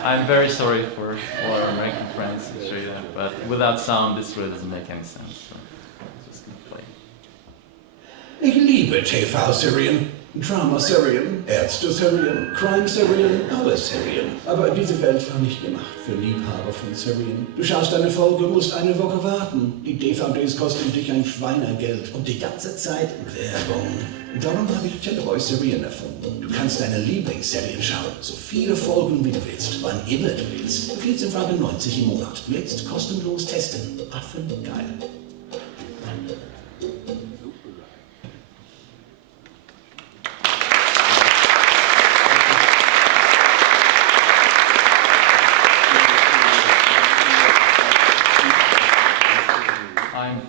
I'm very sorry for all our American friends to show you that, but without sound, this really doesn't make any sense. So I'm just gonna play. Ich liebe TV-Serien, Drama-Serien, Ärzte-Serien, Crime-Serien, alles Serien. Aber diese Welt war nicht gemacht für Liebhaber von Serien. Du schaust eine Folge, musst eine Woche warten. Die DVDs kosten dich ein Schweinegeld und die ganze Zeit Werbung. Darum habe ich Teleboy-Serien erfunden. Du kannst deine Lieblingsserien schauen, so viele Folgen wie du willst, wann immer du willst. 14,90 Franken im Monat. Jetzt kostenlos testen. Affengeil.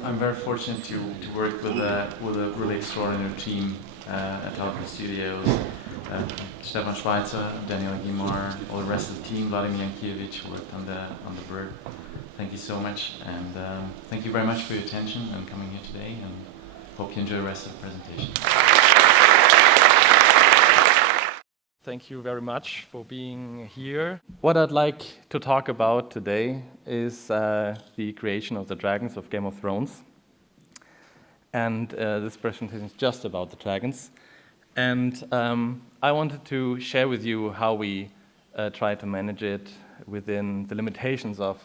I'm very fortunate to work with a really extraordinary team at Elefant Studios. Stefan Schweitzer, Daniel Guimar, all the rest of the team, Vladimir Yankiewicz worked on the bird. Thank you so much, and thank you very much for your attention and coming here today, and hope you enjoy the rest of the presentation. Thank you very much for being here. What I'd like to talk about today is the creation of the dragons of Game of Thrones. And this presentation is just about the dragons. And I wanted to share with you how we try to manage it within the limitations of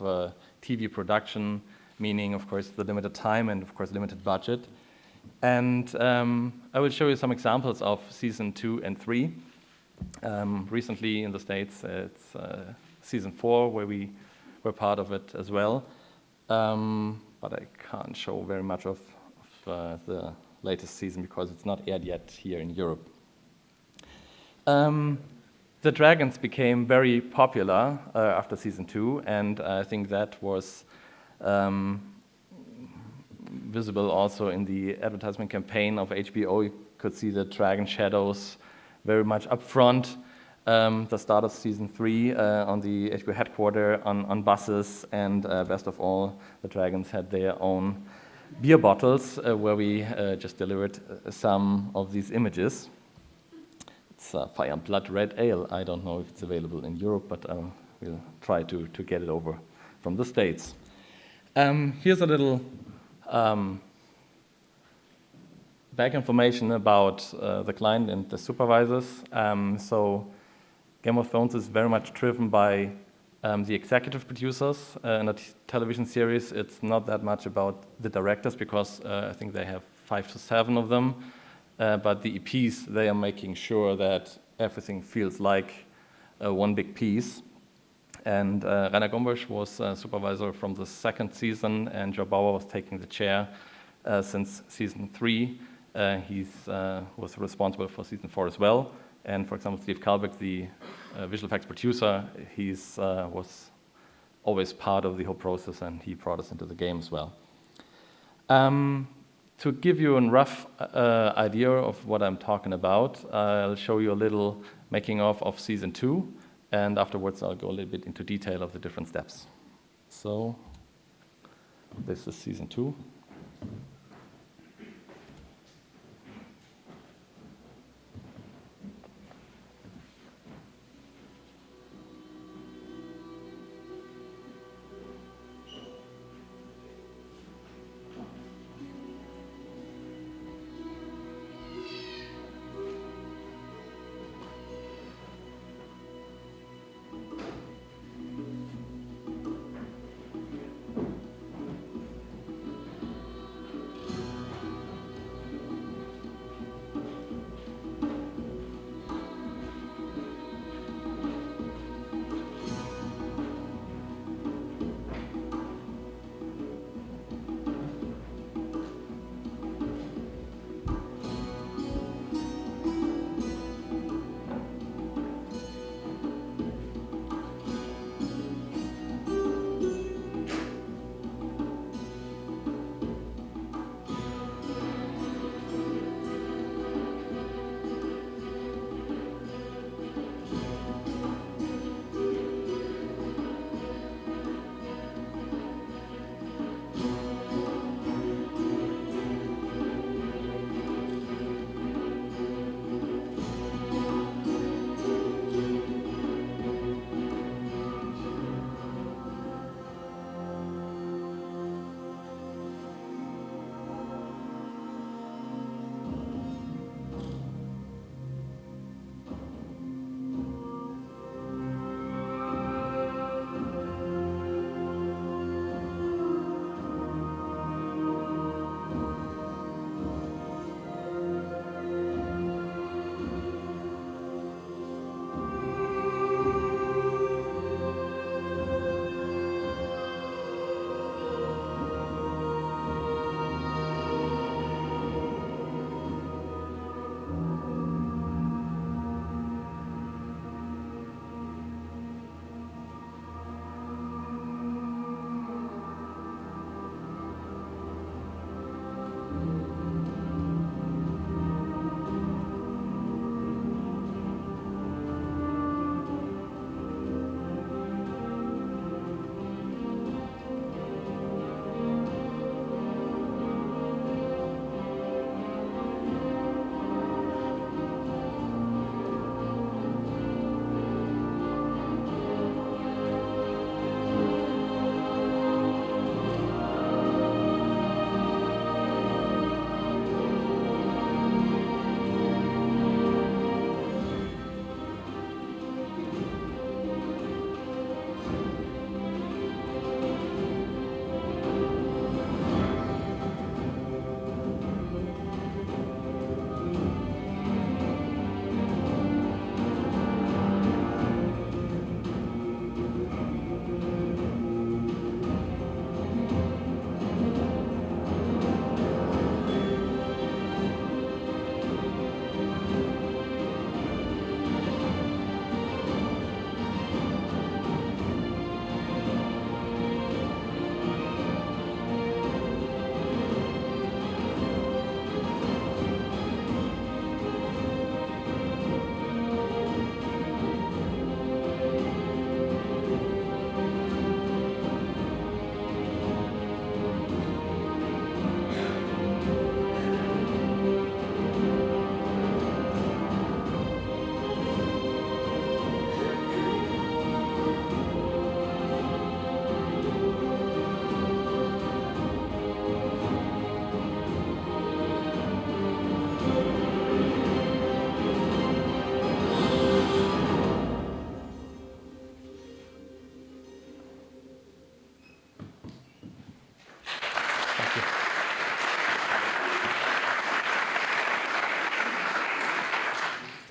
TV production, meaning, of course, the limited time and, of course, limited budget. And I will show you some examples of season 2 and 3. Recently in the States, it's season 4 where we were part of it as well. But I can't show very much of the latest season because it's not aired yet here in Europe. The dragons became very popular after season 2, and I think that was visible also in the advertisement campaign of HBO. You could see the dragon shadows very much up front. The start of season 3 on the HBO headquarters on buses, and best of all, the dragons had their own beer bottles where we just delivered some of these images. It's Fire and Blood Red Ale. I don't know if it's available in Europe, but we'll try to get it over from the States. Here's a little back information about the client and the supervisors. So Game of Thrones is very much driven by the executive producers. In a television series, it's not that much about the directors because I think they have 5 to 7 of them. But the EPs, they are making sure that everything feels like one big piece. And Rainer Gombusch was supervisor from the 2nd season, and Joe Bauer was taking the chair since season 3. He was responsible for season 4 as well. And for example, Steve Kalbeck, the visual effects producer, he was always part of the whole process, and he brought us into the game as well. To give you a rough idea of what I'm talking about, I'll show you a little making of season 2, and afterwards I'll go a little bit into detail of the different steps. So this is season 2.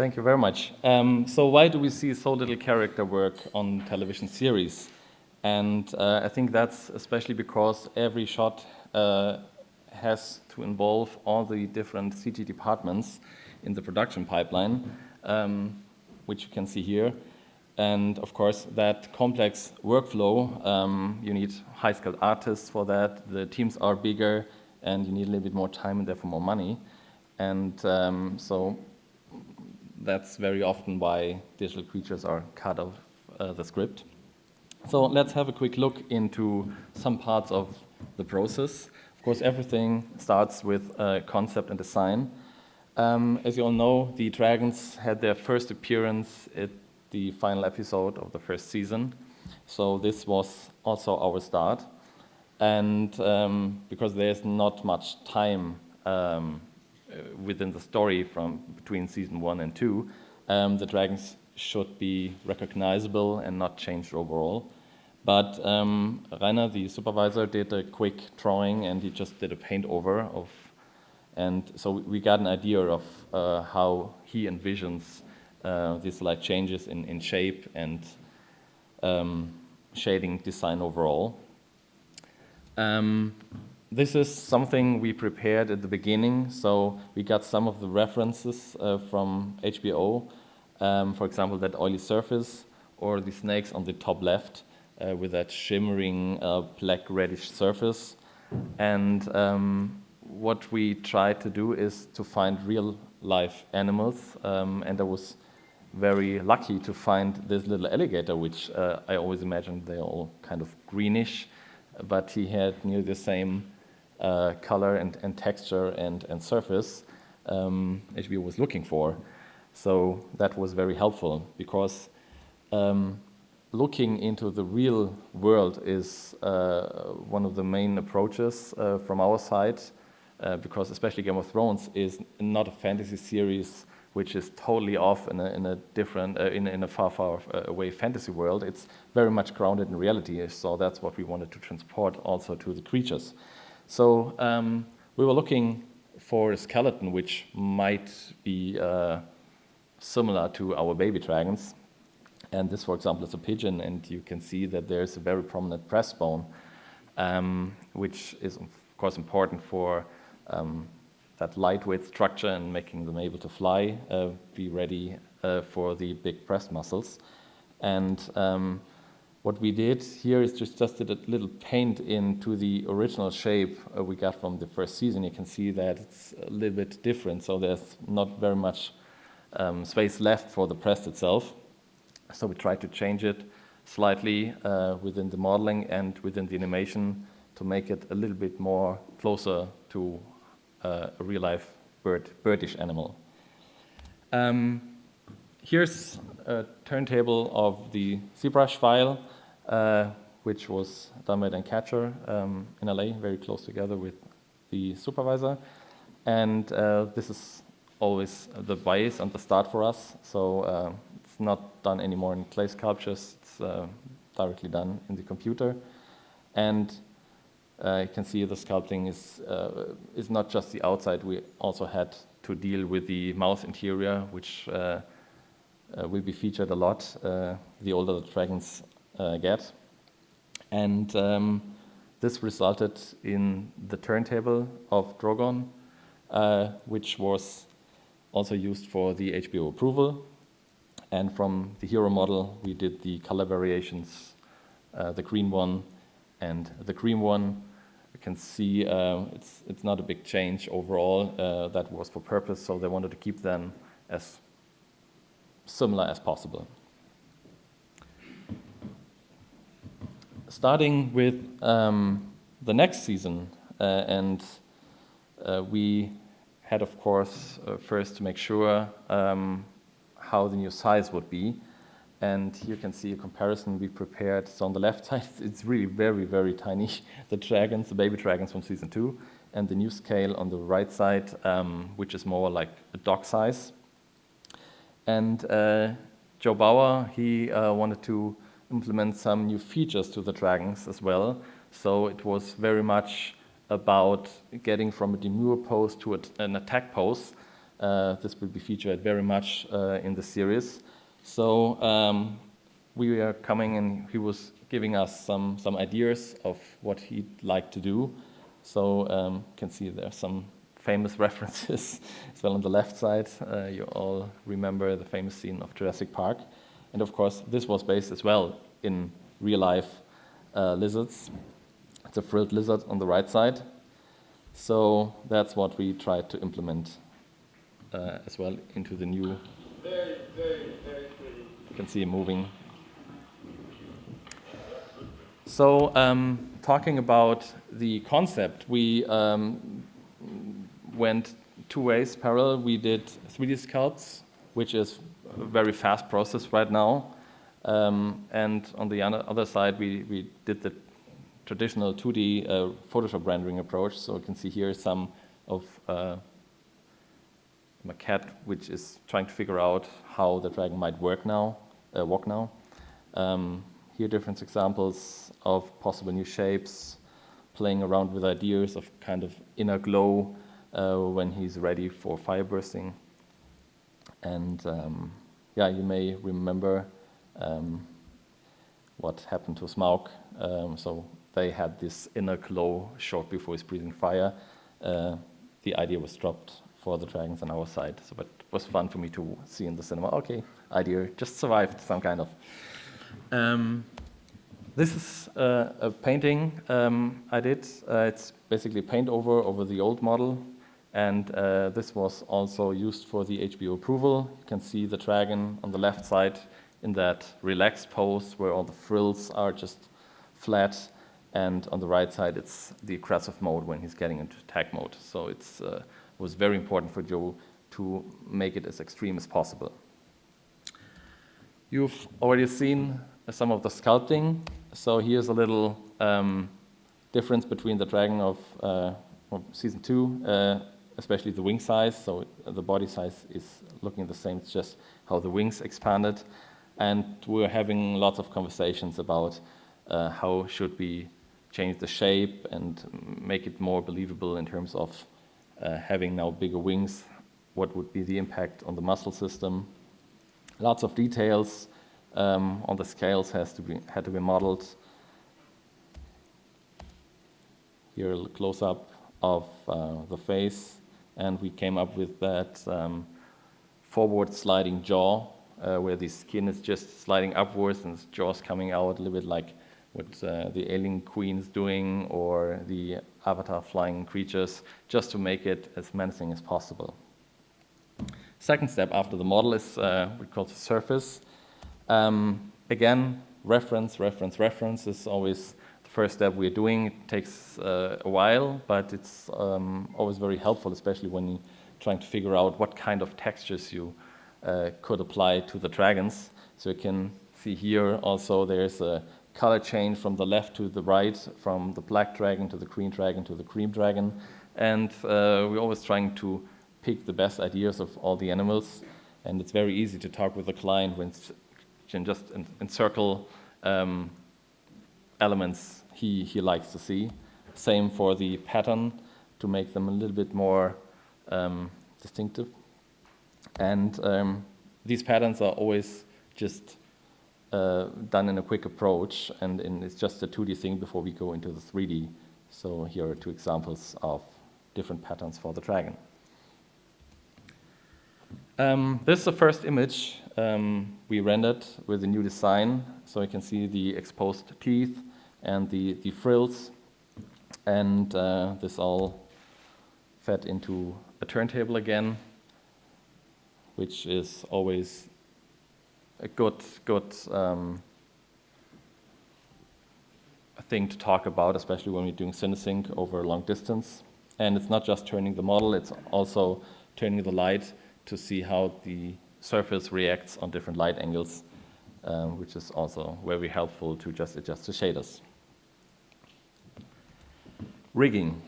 Thank you very much. So why do we see so little character work on television series? And I think that's especially because every shot has to involve all the different CG departments in the production pipeline, which you can see here. And of course, that complex workflow, you need high-skilled artists for that. The teams are bigger, and you need a little bit more time and therefore more money. And so that's very often why digital creatures are cut of the script. So let's have a quick look into some parts of the process. Of course, everything starts with concept and design. As you all know, the dragons had their first appearance at the final episode of the first season. So this was also our start. And because there's not much time within the story from between season 1 and 2, the dragons should be recognizable and not changed overall. But Rainer, the supervisor, did a quick drawing and he just did a paint over of, and so we got an idea of how he envisions these like changes in shape and shading design overall. This is something we prepared at the beginning, so we got some of the references from HBO, for example, that oily surface or the snakes on the top left with that shimmering black reddish surface. And what we tried to do is to find real life animals, and I was very lucky to find this little alligator, which I always imagined they're all kind of greenish, but he had nearly the same color and texture and surface HBO was looking for. So that was very helpful because looking into the real world is one of the main approaches from our side, because especially Game of Thrones is not a fantasy series which is totally off in a different, in a far away fantasy world. It's very much grounded in reality, so that's what we wanted to transport also to the creatures. So we were looking for a skeleton which might be similar to our baby dragons. And this, for example, is a pigeon, and you can see that there's a very prominent breastbone, which is, of course, important for that lightweight structure and making them able to fly, be ready for the big breast muscles. And what we did here is just did a little paint into the original shape we got from the first season. You can see that it's a little bit different, so there's not very much space left for the breast itself. So we tried to change it slightly within the modeling and within the animation to make it a little bit more closer to a real-life birdish animal. Here's a turntable of the ZBrush file, which was done by Dan Catcher in LA, very close together with the supervisor. And this is always the base and the start for us. So it's not done anymore in clay sculptures, it's directly done in the computer. And you can see the sculpting is not just the outside, we also had to deal with the mouth interior, which will be featured a lot the older the dragons get. And this resulted in the turntable of Drogon, which was also used for the HBO approval. And from the hero model, we did the color variations, the green one and the cream one. You can see it's not a big change overall. That was for purpose, so they wanted to keep them as similar as possible. Starting with the next season, and we had, of course, first to make sure how the new size would be. And here you can see a comparison we prepared. So on the left side, it's really very, very tiny, the dragons, the baby dragons from season 2, and the new scale on the right side, which is more like a dog size. And Joe Bauer, he wanted to implement some new features to the dragons as well. So it was very much about getting from a demure pose to an attack pose. this will be featured very much in the series. So we are coming, and he was giving us some ideas of what he'd like to do. So you can see there are some famous references as well on the left side. You all remember the famous scene of Jurassic Park. And of course, this was based as well in real-life lizards. It's a frilled lizard on the right side. So that's what we tried to implement as well into the new. Very, very, very pretty. You can see it moving. So talking about the concept, we went two ways parallel. We did 3D sculpts, which is a very fast process right now. And on the other side, we did the traditional 2D Photoshop rendering approach. So you can see here some of maquette, which is trying to figure out how the dragon might walk now. Here different examples of possible new shapes, playing around with ideas of kind of inner glow when he's ready for fire bursting. And yeah, you may remember what happened to Smaug. So they had this inner glow short before he's breathing fire. The idea was dropped for the dragons on our side. So, but it was fun for me to see in the cinema. Okay, idea just survived some kind of. This is a painting I did. It's basically paint over the old model. And this was also used for the HBO approval. You can see the dragon on the left side in that relaxed pose where all the frills are just flat. And on the right side, it's the aggressive mode when he's getting into attack mode. So it was very important for Joe to make it as extreme as possible. You've already seen some of the sculpting. So here's a little difference between the dragon of season 2, especially the wing size. So the body size is looking the same, it's just how the wings expanded. And we're having lots of conversations about how should we change the shape and make it more believable in terms of having now bigger wings. What would be the impact on the muscle system? Lots of details on the scales had to be modeled. Here a close-up of the face, and we came up with that forward sliding jaw where the skin is just sliding upwards and the jaw's coming out a little bit like what the alien queen is doing or the avatar flying creatures, just to make it as menacing as possible. Second step after the model is we call the surface. Again, reference is always the first step we're doing. It takes a while, but it's always very helpful, especially when you're trying to figure out what kind of textures you could apply to the dragons. So you can see here also there's a color change from the left to the right, from the black dragon to the green dragon to the cream dragon. And we're always trying to pick the best ideas of all the animals. And it's very easy to talk with the client when you can just encircle elements he likes to see. Same for the pattern, to make them a little bit more distinctive. And these patterns are always just done in a quick approach, and it's just a 2D thing before we go into the 3D. So here are two examples of different patterns for the dragon. This is the first image we rendered with the new design. So you can see the exposed teeth and the frills, and this all fed into a turntable again, which is always a good thing to talk about, especially when we're doing CineSync over a long distance. And it's not just turning the model, it's also turning the light to see how the surface reacts on different light angles, which is also very helpful to just adjust the shaders. Rigging.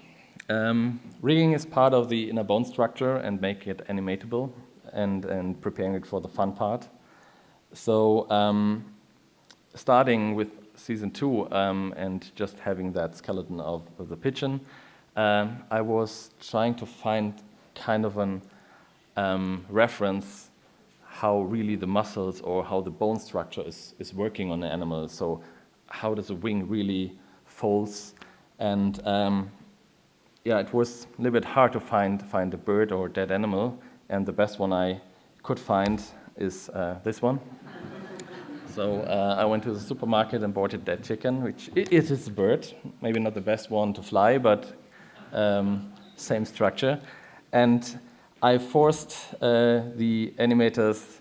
Rigging is part of the inner bone structure and make it animatable and preparing it for the fun part. So starting with season 2 and just having that skeleton of the pigeon, I was trying to find kind of an reference how really the muscles or how the bone structure is working on the animal. So how does the wing really folds? And yeah, it was a little bit hard to find a bird or dead animal, and the best one I could find is this one. So I went to the supermarket and bought a dead chicken, which it is a bird, maybe not the best one to fly, but same structure. And I forced the animators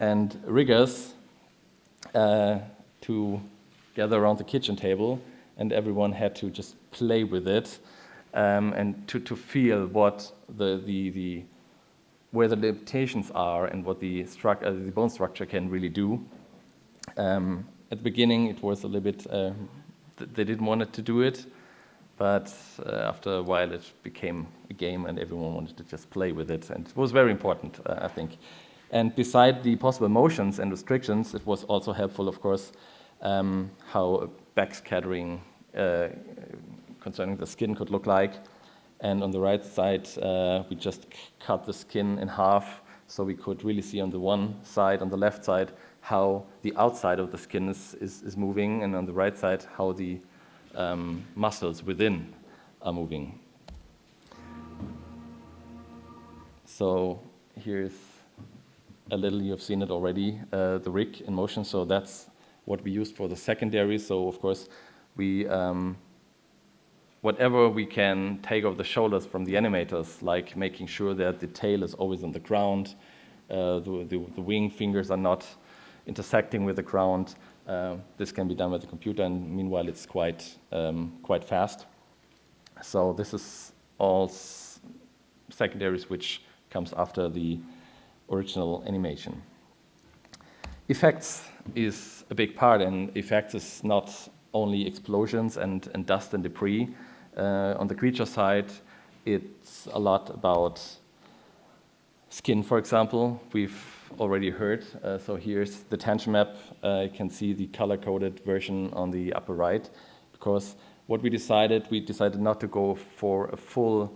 and riggers to gather around the kitchen table, and everyone had to just play with it and to feel what where the limitations are and what the bone structure can really do. At the beginning, it was a little bit, they didn't want to do it, but after a while it became a game and everyone wanted to just play with it, and it was very important, I think. And beside the possible motions and restrictions, it was also helpful, of course, how backscattering concerning the skin could look like. And on the right side, we just cut the skin in half, so we could really see on the one side, on the left side, how the outside of the skin is moving, and on the right side, how the muscles within are moving. So here's a little, you've seen it already, the rig in motion. So that's what we used for the secondary. So of course, we whatever we can take off the shoulders from the animators, like making sure that the tail is always on the ground, the wing fingers are not intersecting with the ground. This can be done with the computer, and meanwhile it's quite fast. So this is all secondaries which comes after the original animation. Effects is a big part, and effects is not only explosions and dust and debris. On the creature side, it's a lot about skin, for example. We've already heard. So here's the tension map. You can see the color-coded version on the upper right, because what we decided not to go for a full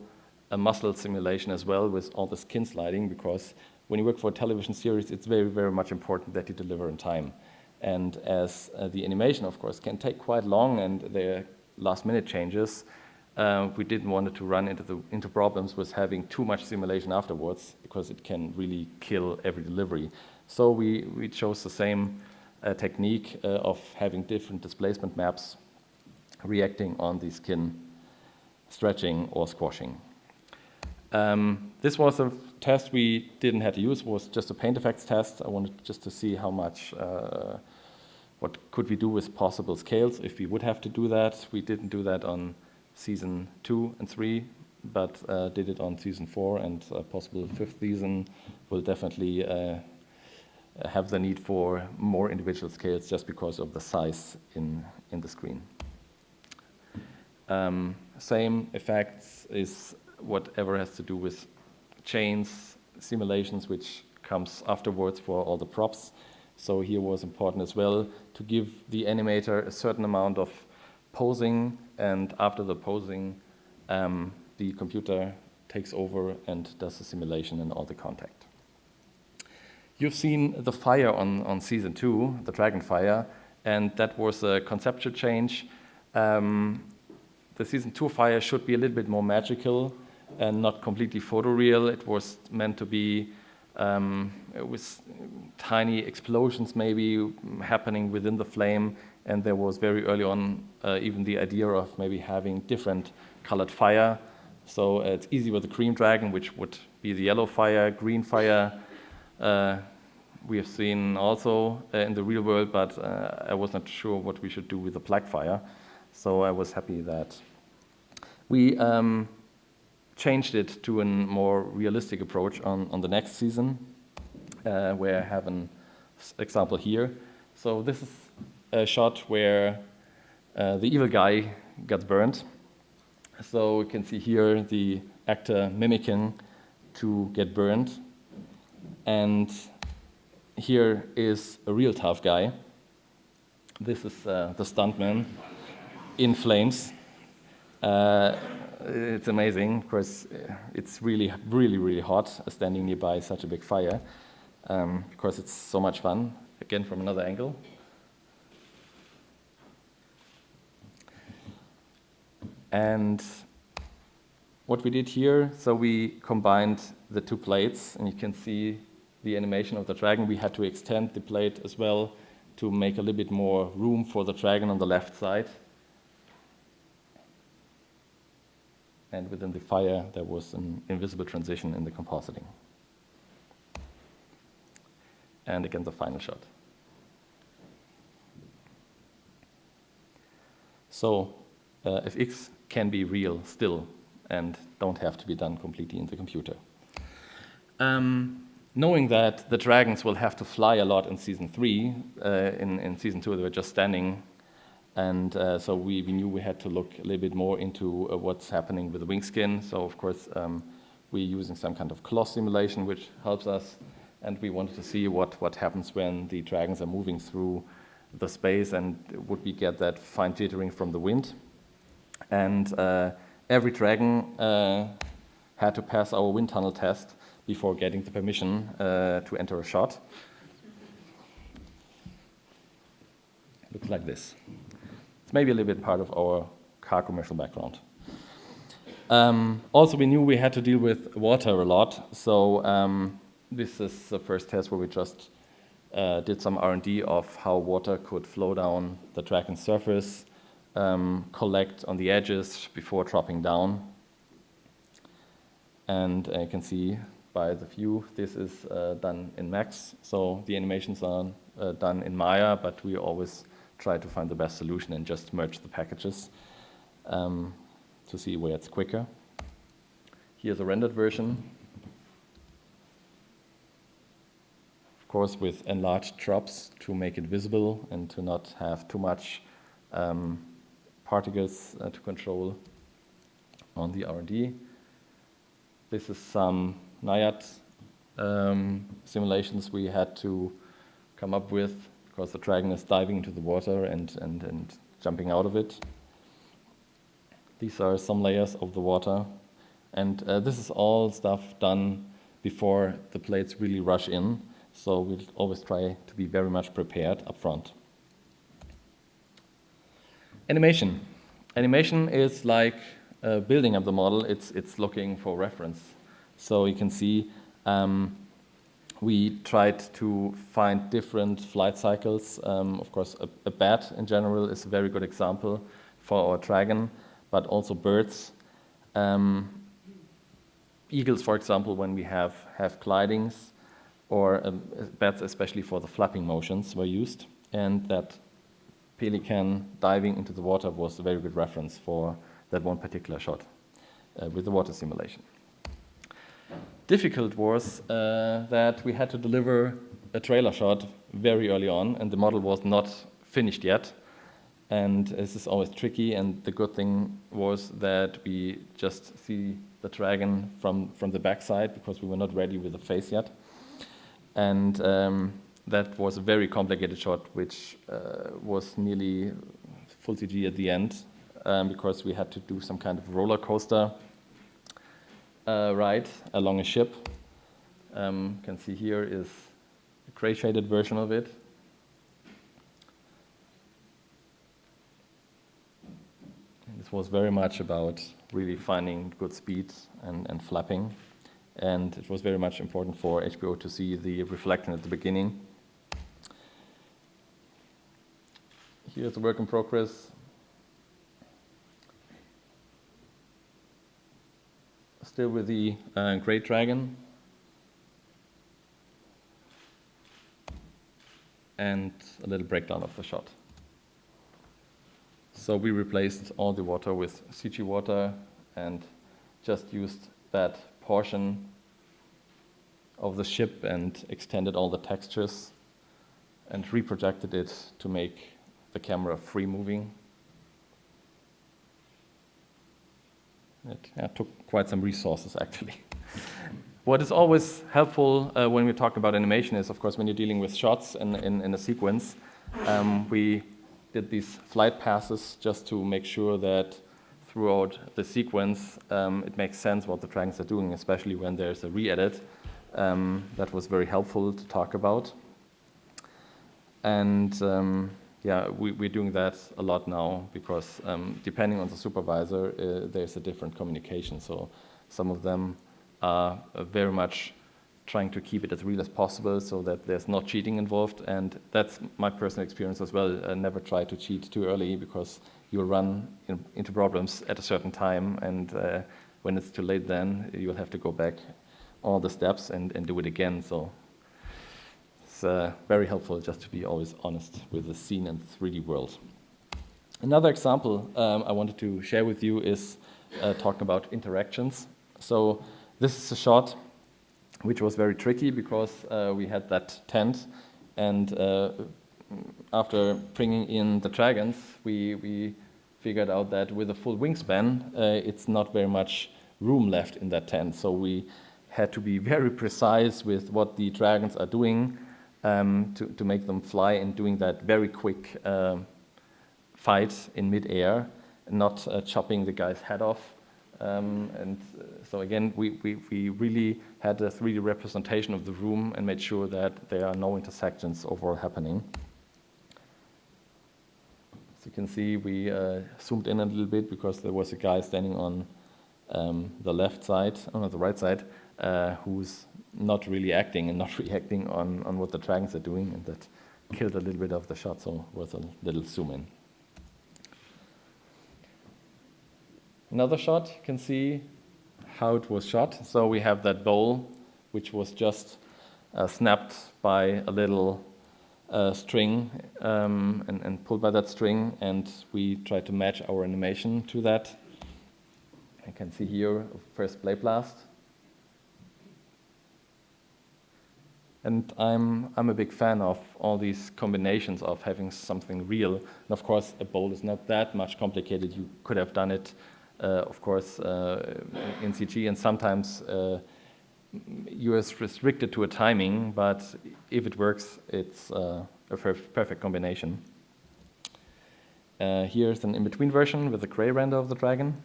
muscle simulation as well with all the skin sliding, because when you work for a television series, it's very, very much important that you deliver in time. And as the animation, of course, can take quite long, and there are last-minute changes, we didn't want it to run into problems with having too much simulation afterwards, because it can really kill every delivery. So we chose the same technique of having different displacement maps reacting on the skin stretching or squashing. This was a test we didn't have to use. It was just a paint effects test. I wanted just to see how much, what could we do with possible scales if we would have to do that. We didn't do that on season 2 and 3, but did it on season 4, and a possible 5th season will definitely have the need for more individual scales just because of the size in the screen. Same effects is whatever has to do with chains, simulations, which comes afterwards for all the props. So here was important as well to give the animator a certain amount of posing, and after the posing, the computer takes over and does the simulation and all the contact. You've seen the fire on season 2, the dragon fire, and that was a conceptual change. The season 2 fire should be a little bit more magical and not completely photoreal. It was meant to be with tiny explosions maybe happening within the flame, and there was very early on even the idea of maybe having different colored fire. So it's easy with the cream dragon, which would be the yellow fire, green fire. We have seen also in the real world, but I was not sure what we should do with the black fire. So I was happy that we changed it to a more realistic approach on the next season, where I have an example here. So this is a shot where the evil guy got burned. So you can see here the actor mimicking to get burned. And here is a real tough guy. This is the stuntman in flames. It's amazing. Of course, it's really, really, really hot standing nearby such a big fire. Because it's so much fun. Again, from another angle. And what we did here, so we combined the two plates, and you can see the animation of the dragon. We had to extend the plate as well to make a little bit more room for the dragon on the left side. And within the fire, there was an invisible transition in the compositing. And again, the final shot. So FX can be real still and don't have to be done completely in the computer. Knowing that the dragons will have to fly a lot in season 3, in season 2 they were just standing, and so we knew we had to look a little bit more into what's happening with the wing skin. So of course we're using some kind of cloth simulation which helps us, and we wanted to see what happens when the dragons are moving through the space, and would we get that fine jittering from the wind. And every dragon had to pass our wind tunnel test before getting the permission to enter a shot. Looks like this. It's maybe a little bit part of our car commercial background. Also, we knew we had to deal with water a lot, so this is the first test where we just did some R&D of how water could flow down the dragon's surface, collect on the edges before dropping down. And you can see by the view, this is done in Max. So the animations are done in Maya, but we always try to find the best solution and just merge the packages to see where it's quicker. Here's a rendered version. Of course, with enlarged drops to make it visible and to not have too much particles to control on the R&D. This is some NIAT simulations we had to come up with because the dragon is diving into the water and jumping out of it. These are some layers of the water, and this is all stuff done before the plates really rush in. So we'll always try to be very much prepared up front. Animation. Animation is like building up the model. It's looking for reference. So you can see we tried to find different flight cycles. Of course, a bat in general is a very good example for our dragon, but also birds. Eagles, for example, when we have glidings, or bats, especially for the flapping motions, were used. And that pelican diving into the water was a very good reference for that one particular shot with the water simulation. Difficult was that we had to deliver a trailer shot very early on, and the model was not finished yet. And this is always tricky, and the good thing was that we just see the dragon from the backside because we were not ready with the face yet. And that was a very complicated shot, which was nearly full CG at the end, because we had to do some kind of roller coaster ride along a ship. You can see here is a gray shaded version of it. And this was very much about really finding good speed and flapping. And it was very much important for HBO to see the reflection at the beginning. Here's a work in progress. Still with the great dragon. And a little breakdown of the shot. So we replaced all the water with CG water and just used that portion of the ship and extended all the textures and reprojected it to make the camera free moving. It took quite some resources actually. What is always helpful when we talk about animation is, of course, when you're dealing with shots in a sequence, we did these flight passes just to make sure that throughout the sequence, it makes sense what the dragons are doing, especially when there's a re-edit. That was very helpful to talk about. And yeah, we're doing that a lot now because depending on the supervisor, there's a different communication. So some of them are very much trying to keep it as real as possible so that there's not cheating involved. And that's my personal experience as well. Never try to cheat too early because you'll run into problems at a certain time. And when it's too late, then you'll have to go back all the steps and do it again. So it's very helpful just to be always honest with the scene and 3D world. Another example I wanted to share with you is talking about interactions. So this is a shot which was very tricky because we had that tent, and after bringing in the dragons, we figured out that with a full wingspan, it's not very much room left in that tent. So we had to be very precise with what the dragons are doing to make them fly, and doing that very quick fight in mid-air, not chopping the guy's head off. So again, we really had a 3D representation of the room and made sure that there are no intersections overall happening. As you can see, we zoomed in a little bit because there was a guy standing on the left side, on the right side, who's not really acting and not reacting on what the dragons are doing, and that killed a little bit of the shot, so it was a little zoom in. Another shot, you can see how it was shot. So we have that bowl, which was just snapped by a little string and pulled by that string, and we tried to match our animation to that. You can see here first blade blast. And I'm a big fan of all these combinations of having something real. And of course, a bowl is not that much complicated. You could have done it of course, in CG, and sometimes you are restricted to a timing, but if it works, it's a perfect combination. Here's an in-between version with the gray render of the dragon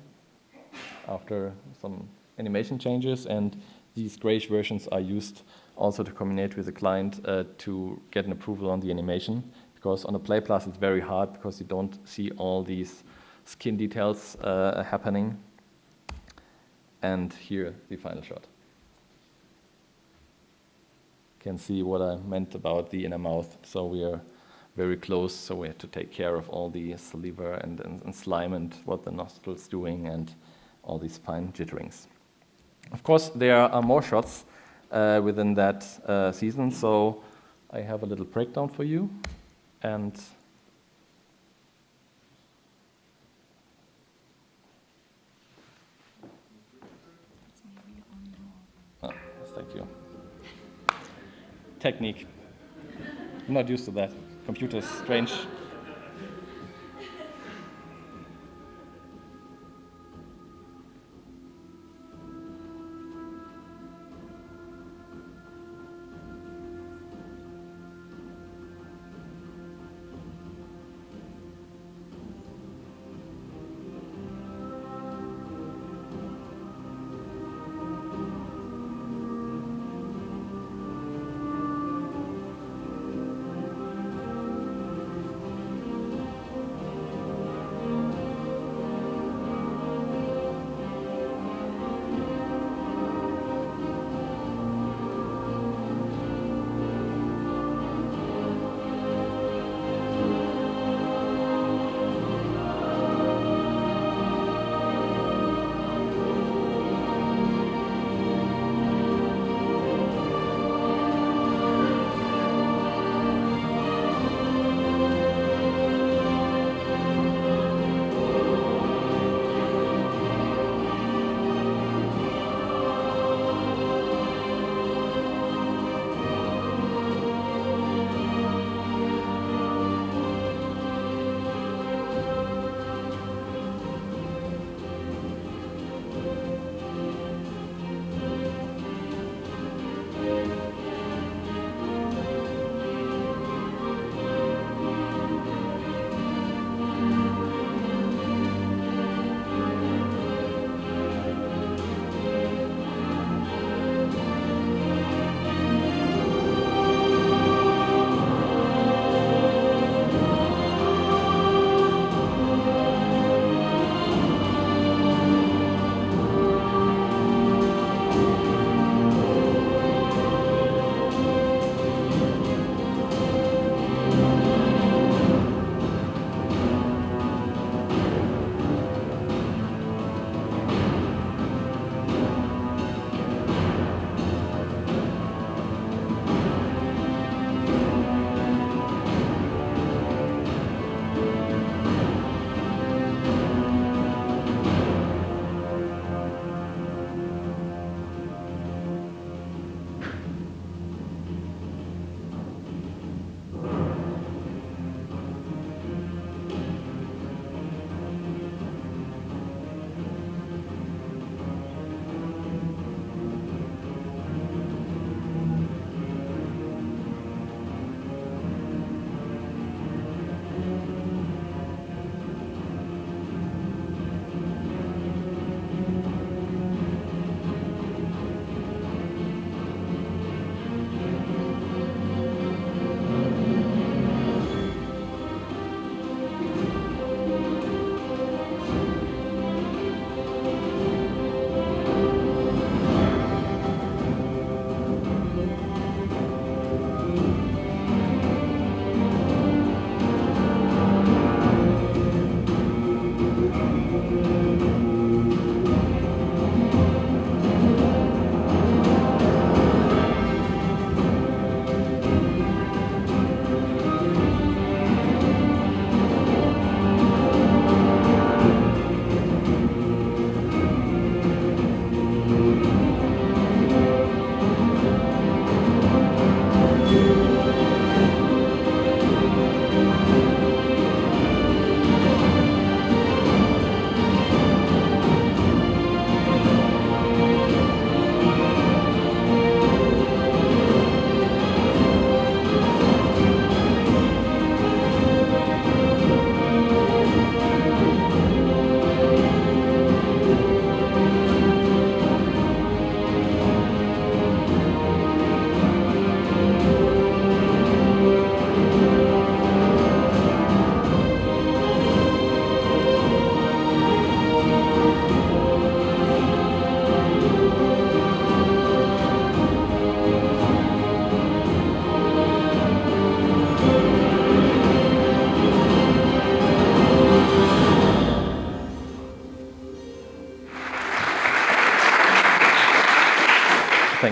after some animation changes, and these grayish versions are used also to communicate with the client to get an approval on the animation, because on a play plus it's very hard because you don't see all these skin details happening. And here, the final shot. You can see what I meant about the inner mouth. So we are very close, so we have to take care of all the saliva and slime and what the nostrils doing and all these fine jitterings. Of course, there are more shots within that season, so I have a little breakdown for you. And thank you. Technique. I'm not used to that. Computer's strange.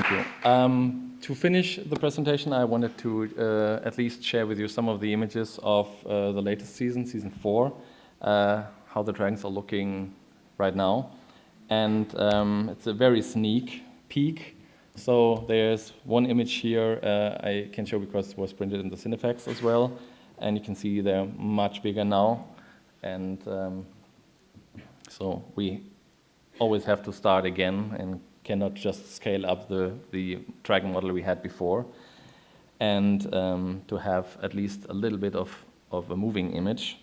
Thank you. To finish the presentation, I wanted to at least share with you some of the images of the latest season, season 4, how the dragons are looking right now. And it's a very sneak peek. So there's one image here I can show because it was printed in the NIFFF as well. And you can see they're much bigger now. And so we always have to start again and cannot just scale up the dragon model we had before. And to have at least a little bit of a moving image,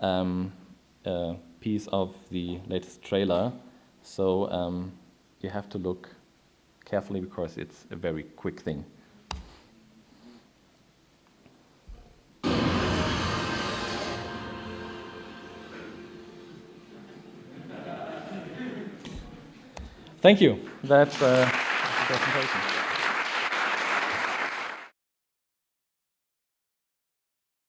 a piece of the latest trailer. So you have to look carefully because it's a very quick thing. Thank you. That's the presentation.